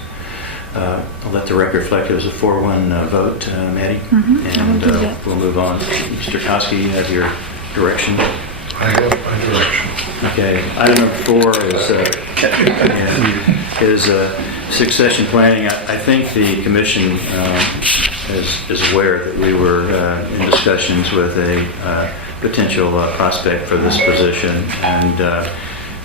I'll let the record reflect it was a 4-1 vote, Maddie. And we'll move on. Mr. Kosky, you have your direction. I have my direction. Okay. Item number 4 is succession planning. I think the commission is aware that we were in discussions with a potential prospect for this position, and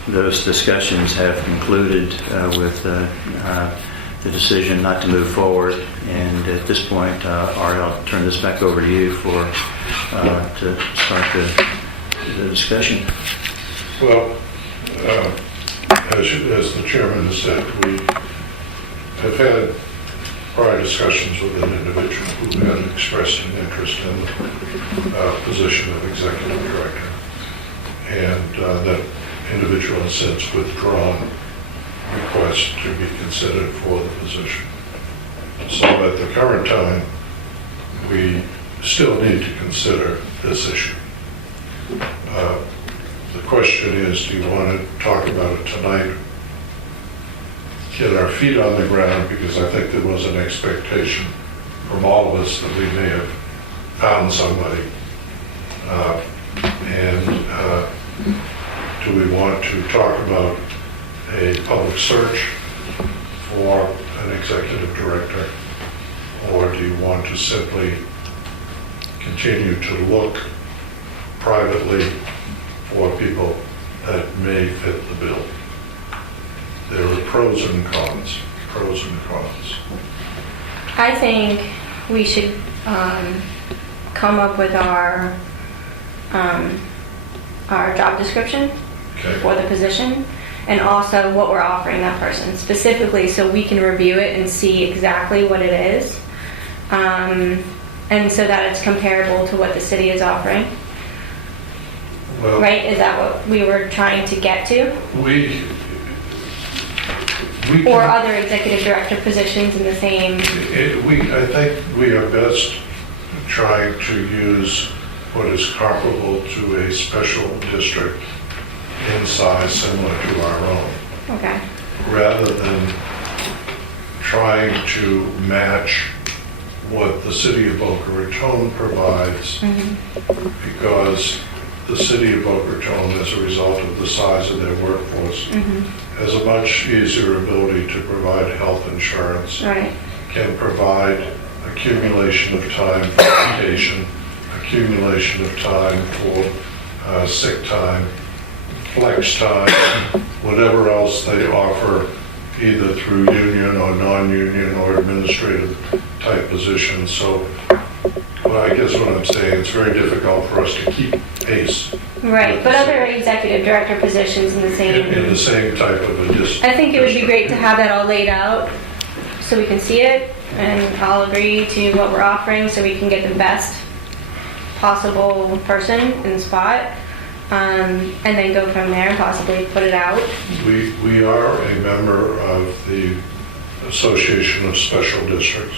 those discussions have concluded with the decision not to move forward. And at this point, Ari, I'll turn this back over to you to start the discussion. Well, as the chairman has said, we have had prior discussions with an individual who had expressed an interest in the position of executive director, and that individual has since withdrawn requests to be considered for the position. So at the current time, we still need to consider this issue. The question is, do you want to talk about it tonight? Get our feet on the ground, because I think there was an expectation from all of us that we may have found somebody. Do we want to talk about a public search for an executive director? Or do you want to simply continue to look privately for people that may fit the bill? There are pros and cons. I think we should come up with our job description for the position, and also what we're offering that person specifically, so we can review it and see exactly what it is, and so that it's comparable to what the city is offering. Well, right? Is that what we were trying to get to? We Or can- other executive director positions in the same... I think we are best trying to use what is comparable to a special district in size similar to our own, Okay. rather than trying to match what the city of Boca Raton provides, because the city of Boca Raton, as a result of the size of their workforce, has a much easier ability to provide health insurance, Right. can provide accumulation of time for vacation, accumulation of time for sick time, flex time, whatever else they offer, either through union or non-union or administrative type positions. So, well, I guess what I'm saying, it's very difficult for us to keep pace Right, but other executive director positions in the same... in the same type of a district. I think it would be great to have that all laid out so we can see it, and I'll agree to what we're offering so we can get the best possible person in the spot, and then go from there and possibly put it out. We are a member of the Association of Special Districts.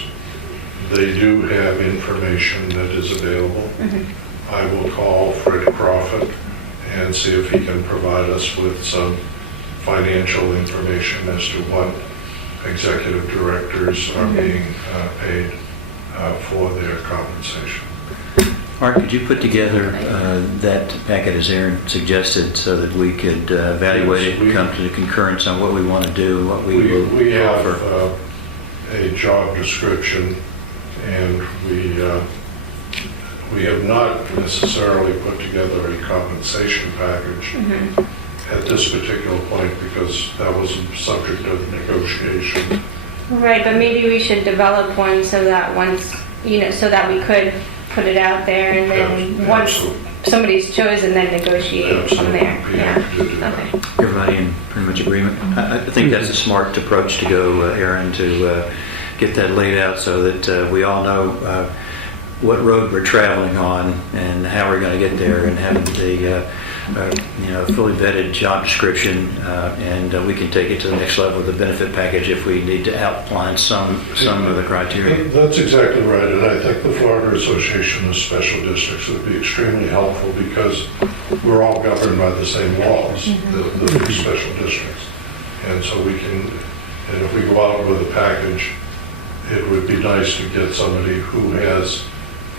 they do have information that is available. I will call Fred Crawford and see if he can provide us with some financial information as to what executive directors are being paid for their compensation. Mark, could you put together that packet as Aaron suggested so that we could evaluate it and come to the concurrence on what we want to do, what we will We have offer? a job description, and we have not necessarily put together a compensation package at this particular point because that was a subject of negotiation. Right, but maybe we should develop one so that once, so that we could put it out there and then once Absolutely. somebody's chosen, then negotiate from there. Absolutely. Yeah. Do that. Okay. Everybody in pretty much agreement? I think that's a smart approach to go, Aaron, to get that laid out so that we all know what road we're traveling on and how we're going to get there, and having the fully vetted job description, and we can take it to the next level of the benefit package if we need to outline some of the criteria. That's exactly right, and I think the Florida Association of Special Districts would be extremely helpful because we're all governed by the same laws, the special districts. And so we can, and if we go out with a package, it would be nice to get somebody who has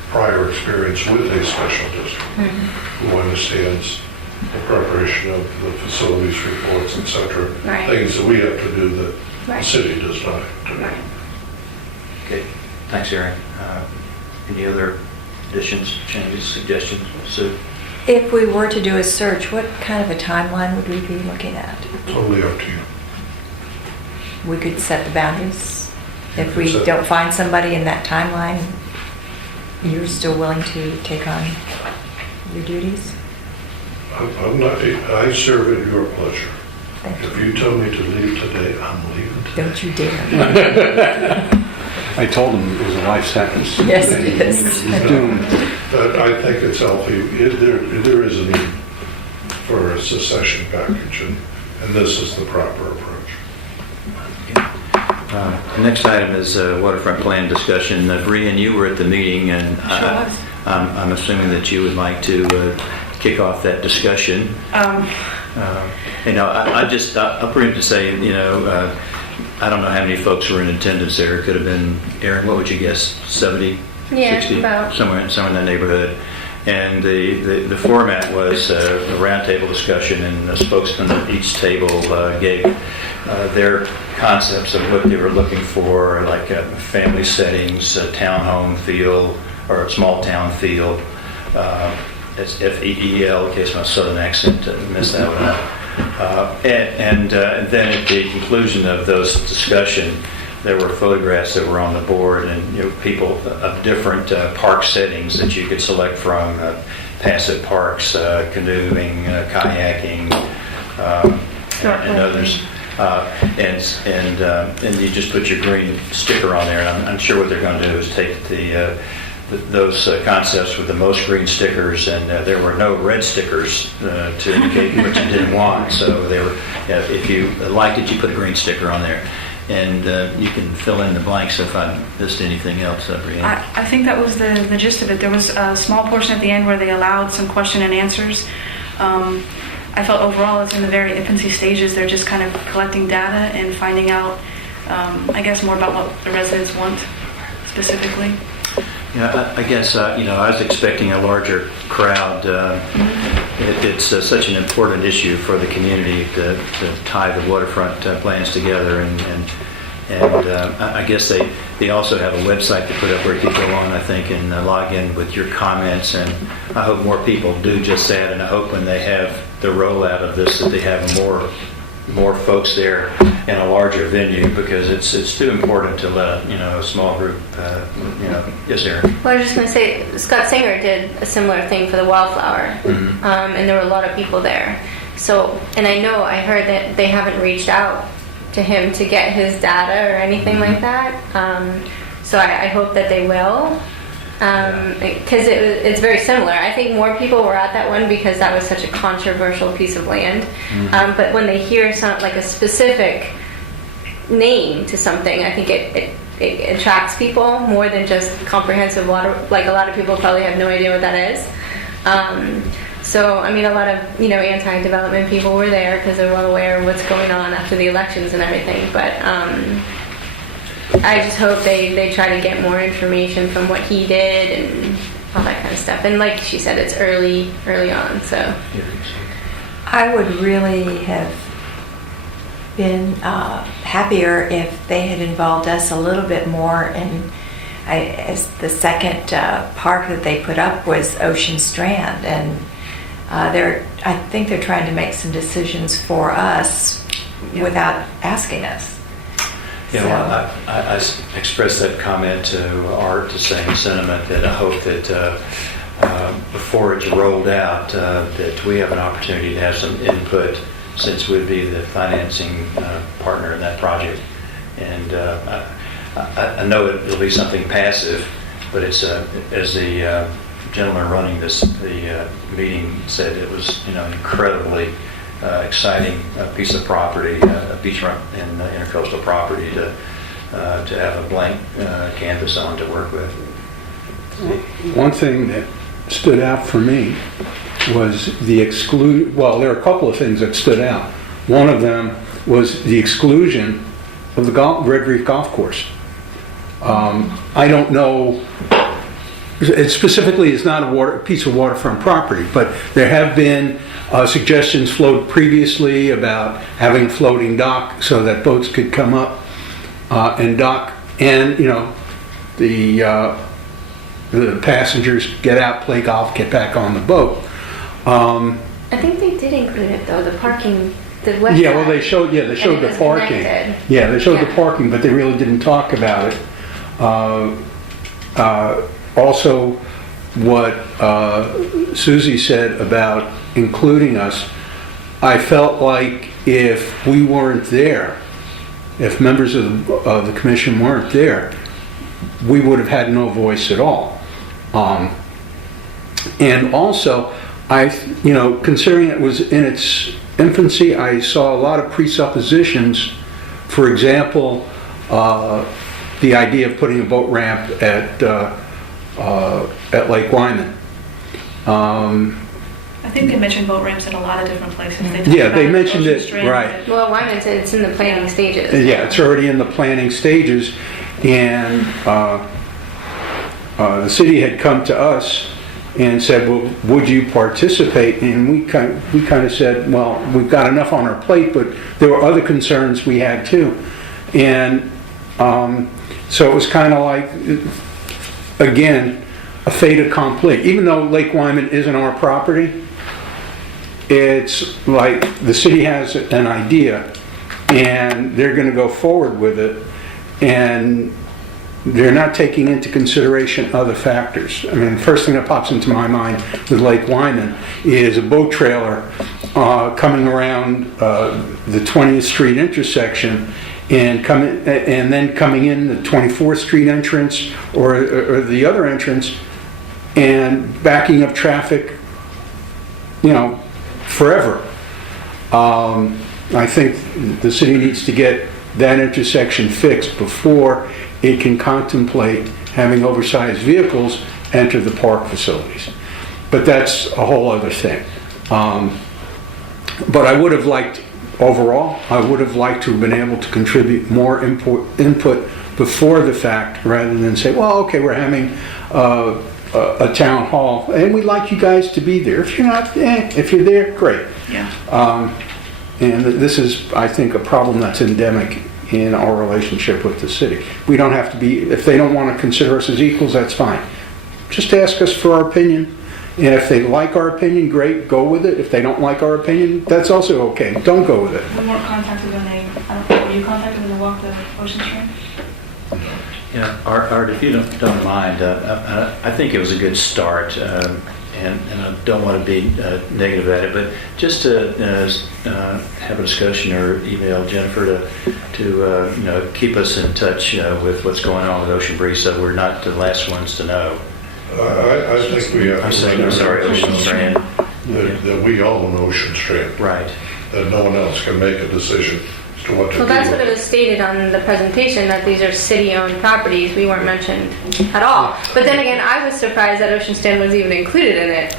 prior experience with a special district, who understands the preparation of the facilities reports, et cetera, Right. things that we have to do that the Right. city does not do. Right. Okay, thanks, Aaron. Any other additions, changes, suggestions? Sue? If we were to do a search, what kind of a timeline would we be looking at? Totally up to you. We could set the boundaries. If we So- don't find somebody in that timeline, you're still willing to take on your duties? I'm not, I serve at your pleasure. Thank If you. you tell me to leave today, I'm leaving today. Don't you dare. I told him it was a life sentence. Yes, it is. Doomed. But I think it's healthy. There is a need for a secession package, and this is the proper approach. The next item is waterfront plan discussion. Brian, you were at the meeting, and Sure was. I'm assuming that you would like to kick off that discussion. I'll bring it to say, I don't know how many folks were in attendance there. It could have been, Aaron, what would you guess, 70, Yeah, 60? about. Somewhere in that neighborhood. And the format was a roundtable discussion, and the spokesman at each table gave their concepts of what they were looking for, like family settings, a townhome feel, or a small town feel. It's FEEL, in case my southern accent missed that one up. And then at the conclusion of those discussion, there were photographs that were on the board, and people of different park settings that you could select from: passive parks, canoeing, kayaking, and others. And you just put your green sticker on there, and I'm sure what they're going to do is take those concepts with the most green stickers, and there were no red stickers to indicate what you didn't want. So they were, if you liked it, you put a green sticker on there. And you can fill in the blanks if I missed anything else, Brianne. I think that was the gist of it. There was a small portion at the end where they allowed some question and answers. I felt overall it's in the very infancy stages. They're just kind of collecting data and finding out, I guess, more about what the residents want specifically. Yeah, I guess, I was expecting a larger crowd. It's such an important issue for the community to tie the waterfront plans together, and I guess they also have a website to put up where you can go on, I think, and log in with your comments, and I hope more people do just that, and I hope when they have the rollout of this that they have more folks there in a larger venue, because it's too important to let a small group. Yes, Aaron. Well, I was just going to say, Scott Singer did a similar thing for the Wildflower, and there were a lot of people there. So, and I heard that they haven't reached out to him to get his data or anything like that. So I hope that they will, because it's very similar. I think more people were at that one because that was such a controversial piece of land. But when they hear like a specific name to something, I think it attracts people more than just comprehensive water. Like a lot of people probably have no idea what that is. So, I mean, a lot of, anti-development people were there because they're well aware of what's going on after the elections and everything. But I just hope they try to get more information from what he did and all that kind of stuff. And like she said, it's early on, so. I would really have been happier if they had involved us a little bit more. And as the second park that they put up was Ocean Strand, and I think they're trying to make some decisions for us without asking us. Yeah, well, I expressed that comment to Art, the same sentiment, that I hope that before it's rolled out, that we have an opportunity to have some input, since we'd be the financing partner in that project. And I know it'll be something passive, but it's as the gentleman running the meeting said, it was incredibly exciting piece of property, a beachfront and intercoastal property to have a blank canvas on to work with. One thing that stood out for me was well, there are a couple of things that stood out. One of them was the exclusion of the Red Reef Golf Course. I don't know, it specifically is not a piece of waterfront property, but there have been suggestions floated previously about having a floating dock so that boats could come up and dock, and the passengers get out, play golf, get back on the boat. I think they did include it though, the parking, the west Yeah, well, side. they showed the parking. Connected. Yeah, they showed the Yeah. parking, but they really didn't talk about it. Also, what Susie said about including us, I felt like if we weren't there, if members of the commission weren't there, we would have had no voice at all. And also, considering it was in its infancy, I saw a lot of presuppositions. For example, the idea of putting a boat ramp at Lake Wyman. I think they mentioned boat ramps in a lot of different places. They talked Yeah, about they it, mentioned Ocean it, Strand, right. Well, Wyman said it's in the planning stages. Yeah, it's already in the planning stages, and the city had come to us and said, well, would you participate? And we kind of said, well, we've got enough on our plate, but there were other concerns we had too. And so it was kind of like, again, a fait accompli. Even though Lake Wyman isn't our property, it's like the city has an idea and they're going to go forward with it, and they're not taking into consideration other factors. I mean, the first thing that pops into my mind with Lake Wyman is a boat trailer coming around the 20th Street intersection and then coming in the 24th Street entrance or the other entrance and backing up traffic, forever. I think the city needs to get that intersection fixed before it can contemplate having oversized vehicles enter the park facilities. But that's a whole other thing. But I would have liked, overall, I would have liked to have been able to contribute more input before the fact, rather than say, well, okay, we're having a town hall, and we'd like you guys to be there. If you're not, if you're there, great. Yeah. And this is, I think, a problem that's endemic in our relationship with the city. We don't have to be, if they don't want to consider us as equals, that's fine. Just ask us for our opinion, and if they like our opinion, great, go with it. If they don't like our opinion, that's also okay. Don't go with it. We weren't contacted when I don't know, were you contacted when they walked the Ocean Strand? Yeah, Art, if you don't mind, I think it was a good start, and I don't want to be negative at it, but just to have a discussion or email Jennifer to keep us in touch with what's going on with Ocean Breeze, so we're not the last ones to know. I think we have I'm to sorry, Ocean Strand. that we own Ocean Strand. Right. That no one else can make a decision as to what to do. Well, that's with what it was stated on the presentation, that these are city-owned properties. We weren't mentioned at all. But then again, I was surprised that Ocean Stand was even included in it.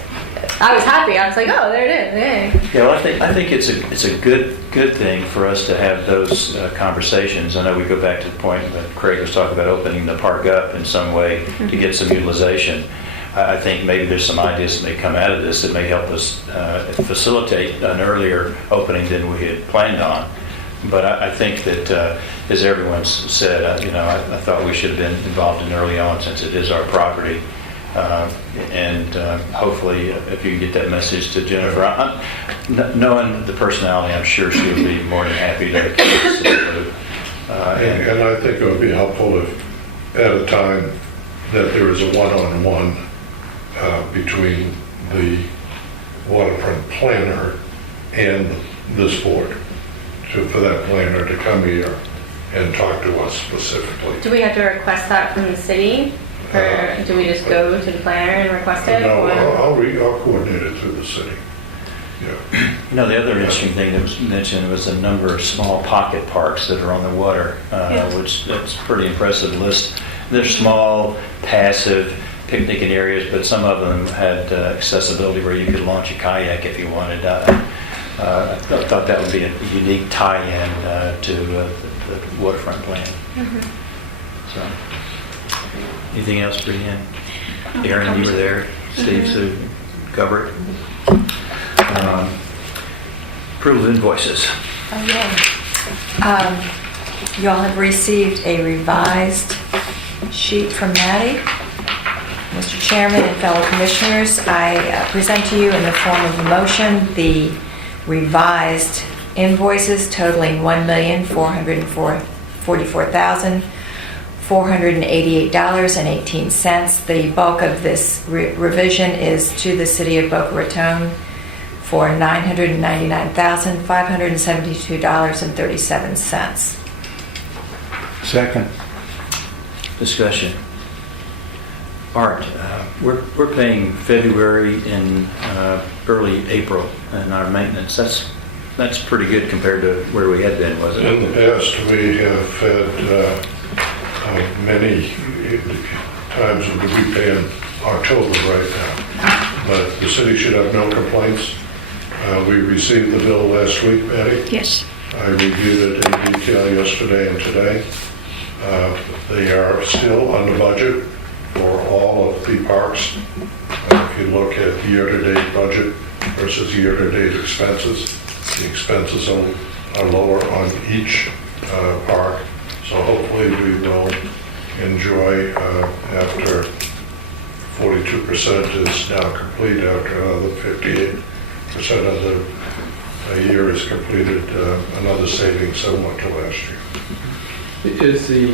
I was happy. I was like, oh, there it is. Yay. Yeah, well, I think it's a good thing for us to have those conversations. I know we go back to the point that Craig was talking about opening the park up in some way to get some utilization. I think maybe there's some ideas that may come out of this that may help us facilitate an earlier opening than we had planned on. But I think that, as everyone's said, I thought we should have been involved in early on since it is our property. And hopefully, if you get that message to Jennifer, knowing the personality, I'm sure she would be more than happy to participate. And I think it would be helpful if, at a time, that there is a one-on-one between the waterfront planner and this board, for that planner to come here and talk to us specifically. Do we have to request that from the city? Or do we just go to the planner and request it? No, or? I'll coordinate it through the city. Yeah. The other interesting thing that was mentioned was a number of small pocket parks that are on the water, which that's a pretty impressive list. They're small, passive, picnicking areas, but some of them had accessibility where you could launch a kayak if you wanted. I thought that would be a unique tie-in to the waterfront plan. So, anything else, Brianne? Aaron, you were there. Steve, so cover it. Approval of invoices. You all have received a revised sheet from Maddie. Mr. Chairman and fellow commissioners, I present to you in the form of a motion the revised invoices totaling $1,444,488.18. The bulk of this revision is to the city of Boca Raton for $999,572.37. Second. Discussion. Art, we're paying February and early April in our maintenance. That's pretty good compared to where we had been, wasn't it? In the past, we have had many times when we pay in October right now, but the city should have no complaints. We received the bill last week, Patty. Yes. I reviewed it in detail yesterday and today. They are still under budget for all of the parks. If you look at year-to-date budget versus year-to-date expenses, the expenses are lower on each park. So hopefully we will enjoy, after 42% is now complete, after another 58% of the year is completed, another savings similar to last year. Is the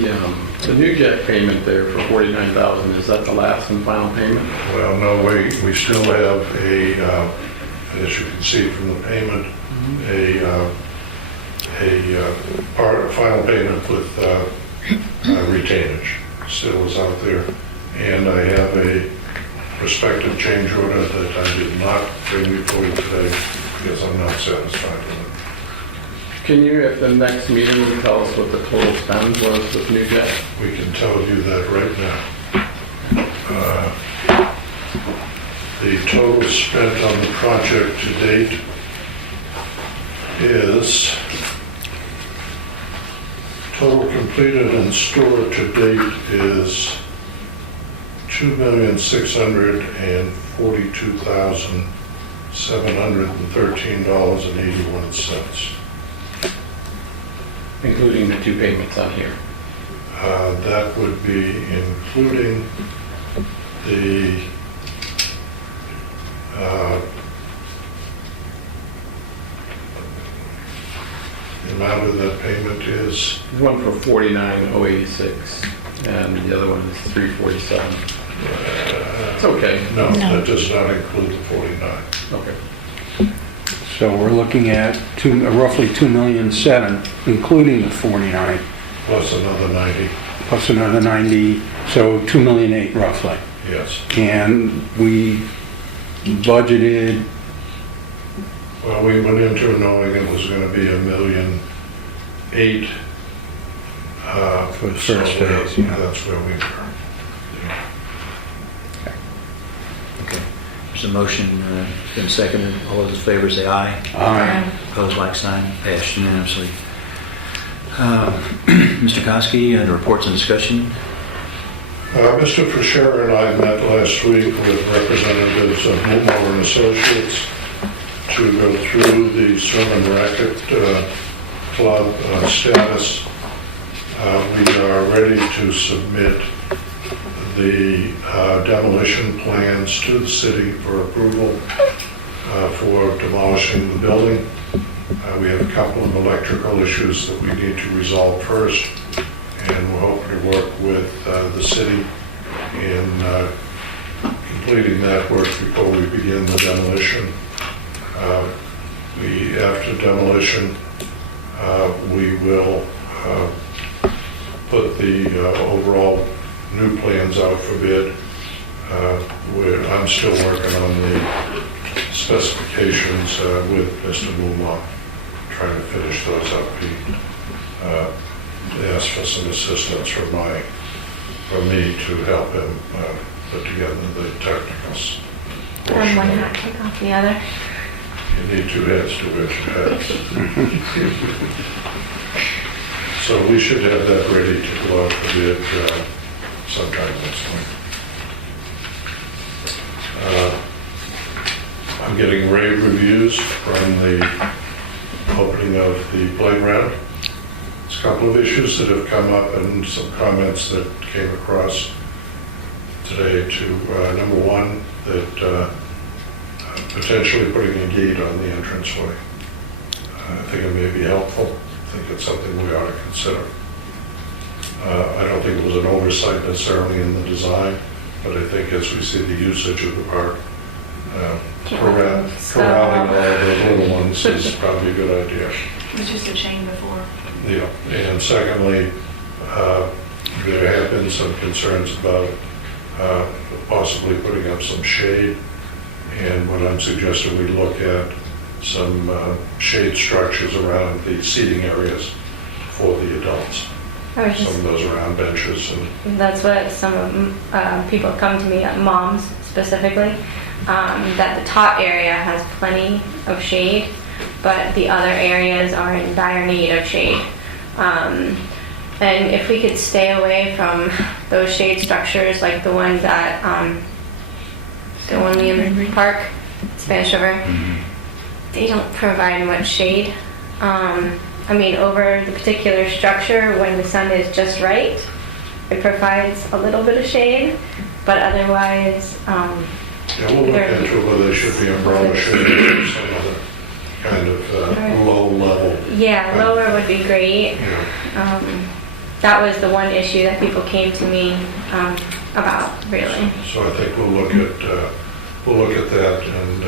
new jet payment there for $49,000, is that the last and final payment? Well, no, we still have a, as you can see from the payment, a final payment with retainage still is out there. And I have a prospective change order that I did not bring before you today because I'm not satisfied with it. Can you, at the next meeting, tell us what the total spend was with new jet? We can tell you that right now. The total spent on the project to date is, total completed and stored to date is $2,642,713.81. Including the two payments on here? That would be including the amount of that payment is... There's one for $49,086 and the other one is $347. It's okay. No, that does not include the 49. Okay. So we're looking at roughly $2,700,000, including the 49, Plus another 90, plus another 90, so $2,800,000 roughly. yes. And we budgeted, Well, we went into it knowing it was going to be $1 million 8. For the first phase, yeah. That's where we are. Okay. There's a motion, been seconded. All those in favor say aye. Aye. Opposed, like sign. Passed unanimously. Mr. Koski, under reports and discussion. Mr. Fisher and I met last week with representatives of Moore and Associates to go through the swim and racket club status. We are ready to submit the demolition plans to the city for approval for demolishing the building. We have a couple of electrical issues that we need to resolve first, and we're hoping to work with the city in completing that work before we begin the demolition. After demolition, we will put the overall new plans out for bid. I'm still working on the specifications with Mr. Mooma, trying to finish those up. He asked for some assistance from me to help him put together the technicals. One hat, take off the other. You need two heads to wear two hats. So we should have that ready to go out for bid sometime next week. I'm getting rave reviews from the opening of the playground. There's a couple of issues that have come up and some comments that came across today to number one, that potentially putting a gate on the entranceway. I think it may be helpful. I think it's something we ought to consider. I don't think it was an oversight necessarily in the design, but I think as we see the usage of the park, corralling all of those little ones is probably a good idea. It was just a chain before. Yeah, and secondly, there have been some concerns about possibly putting up some shade, and what I'm suggesting we look at some shade structures around the seating areas for the adults. Some of those around benches and That's what some people come to me, moms specifically, that the top area has plenty of shade, but the other areas are in dire need of shade. And if we could stay away from those shade structures, like the one that the one in the park, Spanish River, they don't provide much shade. I mean, over the particular structure, when the sun is just right, it provides a little bit of shade, but otherwise, yeah, we'll look into whether there should be umbrella shade or some other kind of low level. Yeah, lower would be great. Yeah. That was the one issue that people came to me about, really. So I think we'll look at that and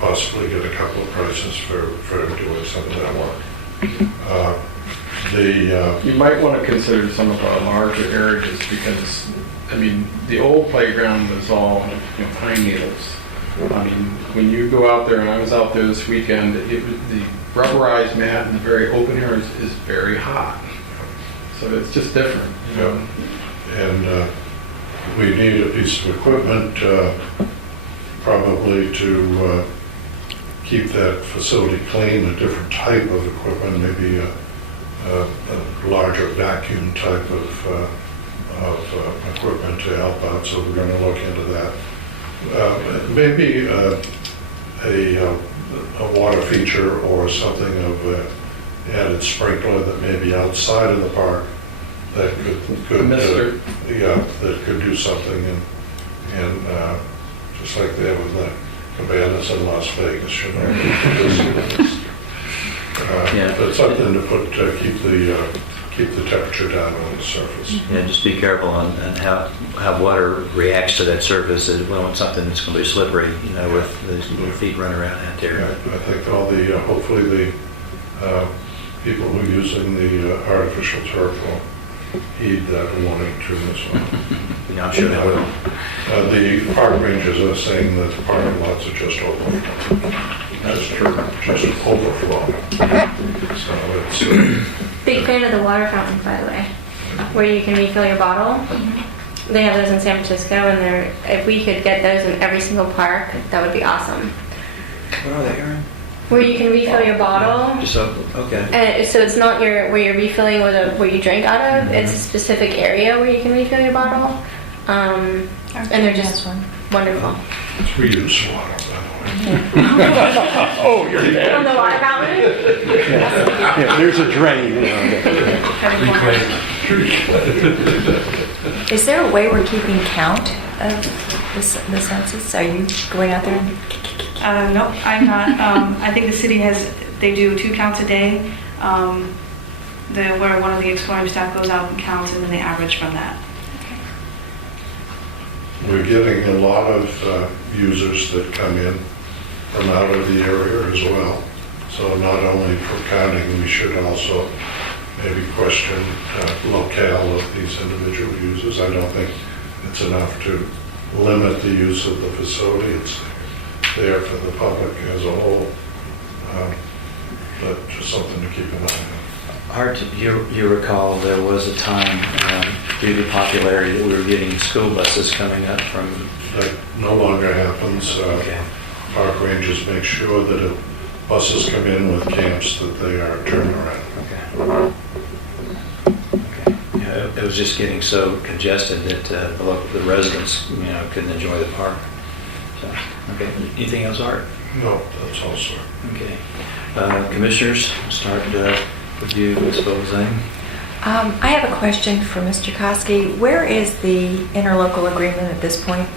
possibly get a couple of prices for doing some of that work. You might want to consider some of our larger areas because, I mean, the old playground was all pine needles. I mean, when you go out there, and I was out there this weekend, the rubberized mat in the very open areas is very hot. So it's just different. Yeah. And we need a piece of equipment probably to keep that facility clean, a different type of equipment, maybe a larger vacuum type of equipment to help out, so we're going to look into that. Maybe a water feature or something of added sprinkler that may be outside of the park that could that could do something, and just like they have with the cabanas in Las Vegas, you know. But something to keep the temperature down on the surface. Yeah, just be careful on how water reacts to that surface. We don't want something that's going to be slippery, with those little feet running around out there. Yeah, I think all the hopefully the people who are using the artificial turf will heed that warning too as well. Yeah, I'm sure they will. The park rangers are saying that the parking lots are just overflowing. That's true, just overflowing. So it's, Big fan of the water fountains, by the way, where you can refill your bottle. They have those in San Francisco, and if we could get those in every single park, that would be awesome. What are they, Aaron? Where you can refill your bottle. Just open, okay. And so it's not where you're refilling where you drink out of. It's a specific area where you can refill your bottle. And they're just wonderful. it's reuse water, by the way. Oh, you're dead. On the water fountain? Yeah, there's a drain. Is there a way we're keeping count of the census? Are you going out there? No, I'm not. I think the city they do 2 counts a day, where one of the exploring staff goes out and counts, and then they average from that. We're getting a lot of users that come in from out of the area as well. So not only for counting, we should also maybe question locale of these individual users. I don't think it's enough to limit the use of the facility. It's there for the public as a whole, but just something to keep in mind. Art, you recall there was a time due to popularity that we were getting school buses coming up from... That no longer happens. Okay. Park rangers make sure that if buses come in with camps, that they are turned around. Okay. Yeah, it was just getting so congested that the residents, couldn't enjoy the park. So, okay. Anything else, Art? No, that's all, sir. Okay. Commissioners, start with you, Ms. Bolzane. I have a question for Mr. Koski. Where is the interlocal agreement at this point?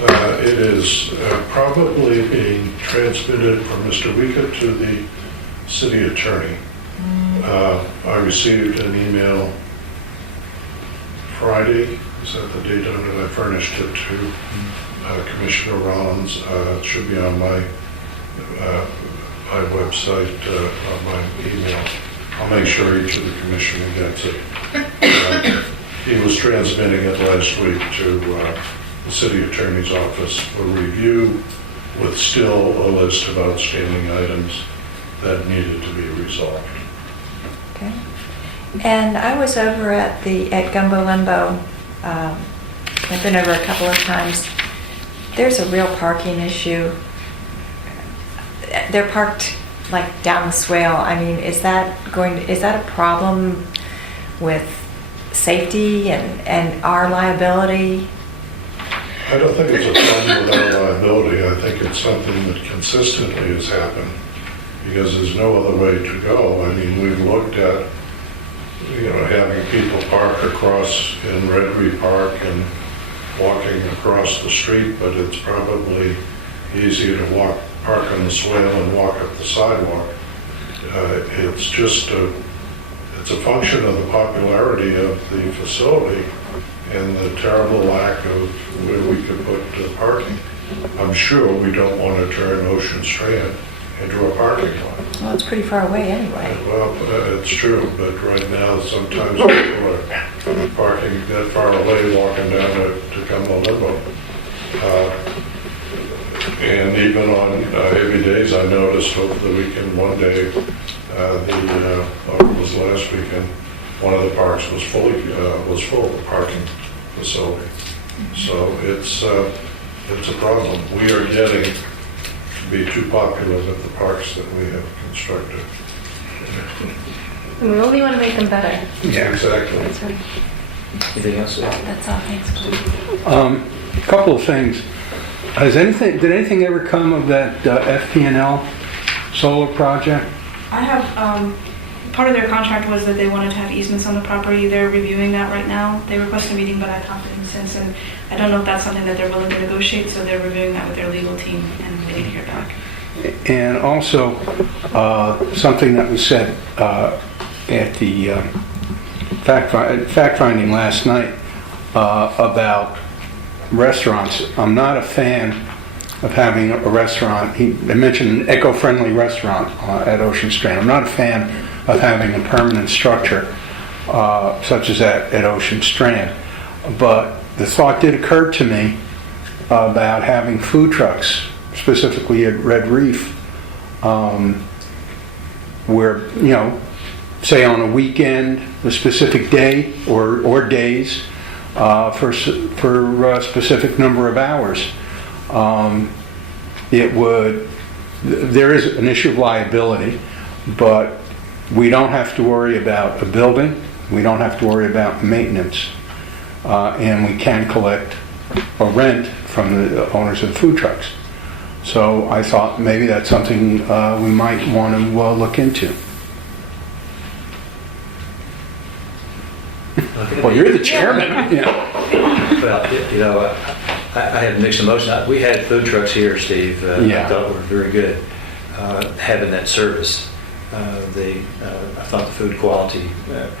It is probably being transmitted from Mr. Weeka to the city attorney. I received an email Friday, is that the date on it? I furnished it to Commissioner Rollins. It should be on my website, on my email. I'll make sure each of the commissioner gets it. He was transmitting it last week to the city attorney's office for review with still a list of outstanding items that needed to be resolved. Okay. And I was over at Gumbo Limbo. I've been over a couple of times. There's a real parking issue. They're parked like down the swale. I mean, is that a problem with safety and our liability? I don't think it's a problem with our liability. I think it's something that consistently has happened because there's no other way to go. I mean, we've looked at, having people park across in Red Reef Park and walking across the street, but it's probably easier to park on the swale and walk up the sidewalk. It's just it's a function of the popularity of the facility and the terrible lack of where we could put parking. I'm sure we don't want to turn Ocean Strand into a parking lot. Well, it's pretty far away anyway. Well, it's true, but right now sometimes people are parking that far away, walking down to Gumbo Limbo. And even on heavy days, I noticed over the weekend, one day, it was last weekend, one of the parks was full of parking facility. So it's a problem. We are getting to be too popular with the parks that we have constructed. And we only want to make them better. Yeah, exactly. That's right. Anything else? That's all. Thanks. A couple of things. Did anything ever come of that FP&L solar project? I have, part of their contract was that they wanted to have easements on the property. They're reviewing that right now. They requested a meeting, but I've not been since, and I don't know if that's something that they're willing to negotiate, so they're reviewing that with their legal team and waiting to hear back. And also, something that was said at the fact-finding last night about restaurants. I'm not a fan of having a restaurant. They mentioned an eco-friendly restaurant at Ocean Strand. I'm not a fan of having a permanent structure such as that at Ocean Strand. But the thought did occur to me about having food trucks, specifically at Red Reef, where, say on a weekend, a specific day or days for a specific number of hours. There is an issue of liability, but we don't have to worry about a building, we don't have to worry about maintenance, and we can collect or rent from the owners of the food trucks. So I thought maybe that's something we might want to look into. Well, you're the chairman. Well, I have mixed emotions. We had food trucks here, Steve. I thought were very good having that service. I thought the food quality,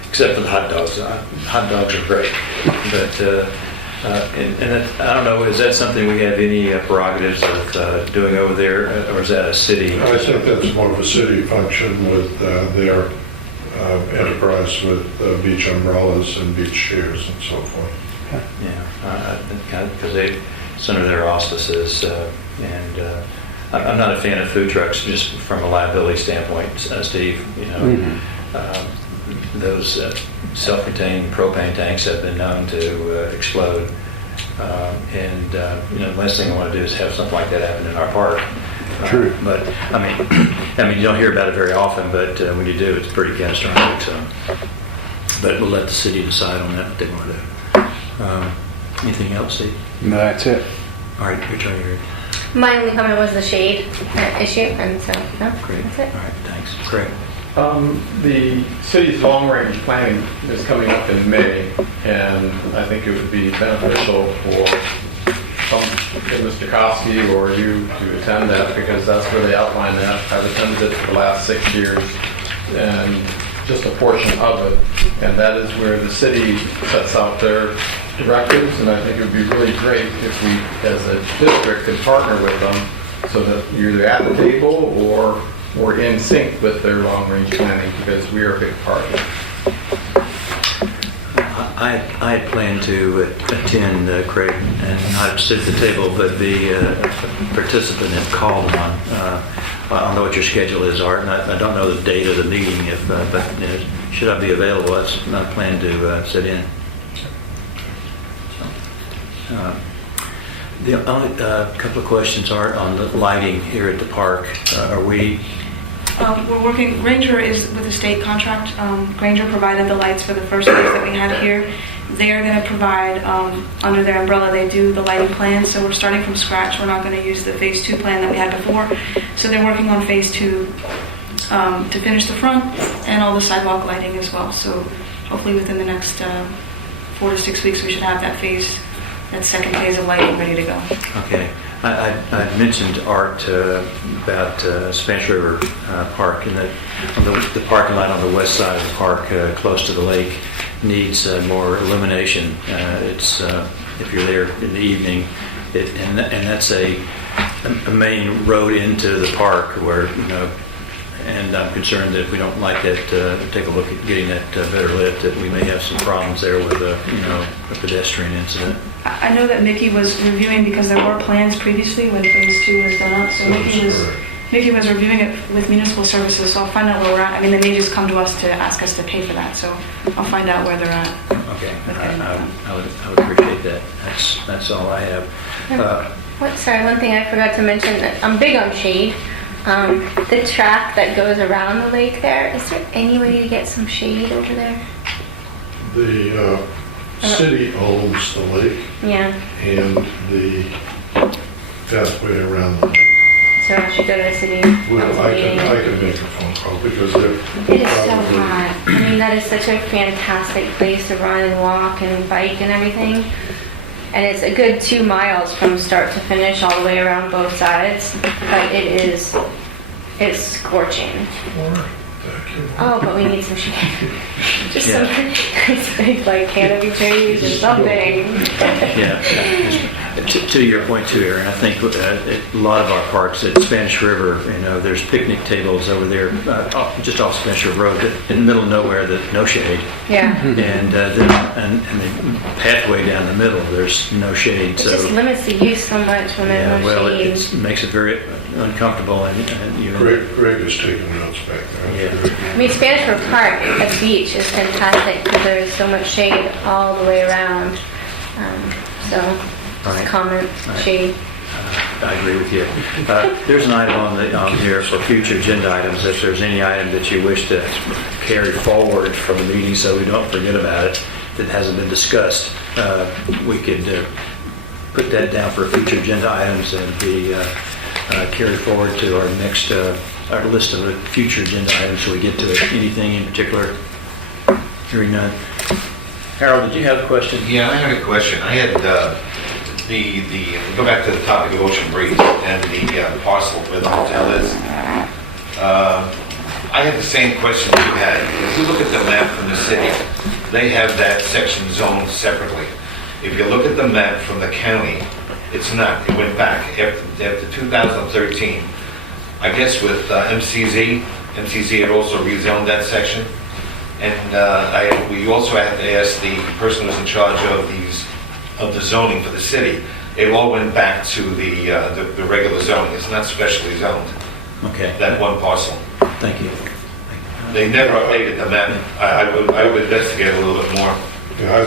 except for the hot dogs. Hot dogs are great, but I don't know. Is that something we have any prerogatives of doing over there, or is that a city? I think that's more of a city function with their enterprise with beach umbrellas and beach chairs and so forth. Yeah, because it's under their auspices, and I'm not a fan of food trucks just from a liability standpoint, Steve. Those self-contained propane tanks have been known to explode, and the last thing I want to do is have something like that happen in our park. True. But I mean, you don't hear about it very often, but when you do, it's pretty catastrophic. So, but we'll let the city decide on that what they want to do. Anything else, Steve? No, that's it. All right, your turn, Eric. My only comment was the shade issue, and so, no, Great. that's it. All right, thanks. Great. The city's long-range planning is coming up in May, and I think it would be beneficial for Mr. Kosky or you to attend that, because that's where they outline that. I've attended it for the last 6 years, and just a portion of it, and that is where the city sets out their directives, and I think it would be really great if we, as a district, could partner with them so that you're either at the table or we're in sync with their long-range planning, because we are a big part of it. I had planned to attend, Craig, and not sit at the table, but be a participant if called on. I don't know what your schedule is, Art, and I don't know the date of the meeting, but should I be available, that's not planned to sit in. The only couple of questions are on the lighting here at the park. Are we... We're working, Granger is with a state contract. Granger provided the lights for the first phase that we had here. They are going to provide, under their umbrella, they do the lighting plan, so we're starting from scratch. We're not going to use the phase 2 plan that we had before. So they're working on phase 2 to finish the front and all the sidewalk lighting as well. So hopefully within the next 4 to 6 weeks we should have that second phase of lighting ready to go. Okay. I mentioned, Art, about Spanish River Park, and that the parking lot on the west side of the park, close to the lake, needs more illumination. It's if you're there in the evening, and that's a main road into the park where and I'm concerned that if we don't like that, take a look at getting that better lit, that we may have some problems there with a pedestrian incident. I know that Mickey was reviewing, because there were plans previously when phase 2 was done up, so Mickey was reviewing it with municipal services, so I'll find out where we're at. I mean, they may just come to us to ask us to pay for that, so I'll find out where they're at. Okay, I would appreciate that. That's all I have. Sorry, one thing I forgot to mention, I'm big on shade. The track that goes around the lake there, is there any way to get some shade over there? The city owns the lake and the pathway around the lake. So I should go to the city Well, I meeting. can make a phone call because they're It is so hot. I mean, that is such a fantastic place to run and walk and bike and everything. And it's a good 2 miles from start to finish all the way around both sides. But it's scorching. Oh, but we need some shade. Just some nice big canopy trees or something. Yeah. To your point too, Aaron, I think a lot of our parks at Spanish River, there's picnic tables over there, just off Spanish River Road, in the middle of nowhere, that no shade. Yeah. And then and the pathway down the middle, there's no shade. It just limits the use so much when there's no well, shade. it makes it very uncomfortable and Greg is taking notes back there. Yeah. I mean, Spanish River Park at the beach is fantastic because there's so much shade all the way around. So, just Right. comment, Right. shade. I agree with you. There's an item on here for future agenda items. If there's any item that you wish to carry forward from the meeting so we don't forget about it that hasn't been discussed, we could put that down for future agenda items and be carried forward to our next our list of future agenda items so we get to it. Anything in particular? Hearing none. Harold, did you have a question? Yeah, I had a question. I had go back to the topic of Ocean Breeze and the parcel where the hotel is. I had the same question you had. If you look at the map from the city, they have that section zoned separately. If you look at the map from the county, it's not. It went back after 2013. I guess with MCZ had also rezoned that section. And we also had to ask the person who's in charge of the zoning for the city. It all went back to the regular zoning. It's not specially zoned. Okay. That one parcel. Thank you. They never updated the map. I would investigate a little bit more. Yeah, I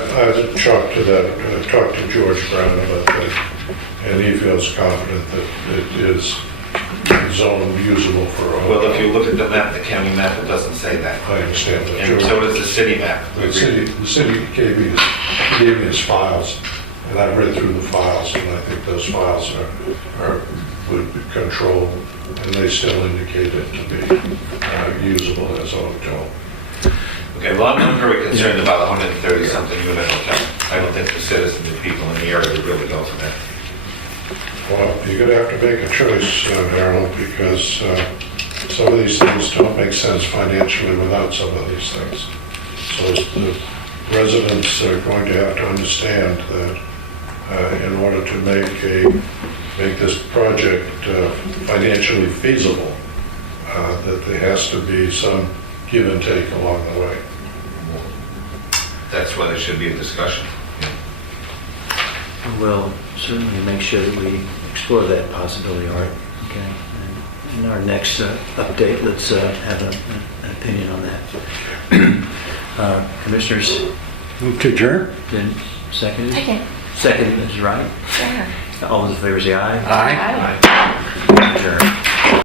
talked to George Brown about that, and he feels confident that it is zone usable for a hotel. Well, if you look at the map, the county map, it doesn't say that. I understand that. And so does the city map. The city gave me his files, and I read through the files, and I think those files would be controlled, and they still indicate it to be usable as a hotel. Okay, well, I'm very concerned about a 130-something unit hotel. I don't think the citizens and people in the area would really go for that. Well, you're going to have to make a choice, Harold, because some of these things don't make sense financially without some of these things. So the residents are going to have to understand that in order to make this project financially feasible, that there has to be some give and take along the way. That's why there should be a discussion. We'll certainly make sure that we explore that possibility, Art. Okay. And in our next update, let's have an opinion on that. Commissioners, Move to adjourn? then seconded? Second. Second is right. Yeah. All those in favor say aye. Aye. Aye. Adjourn.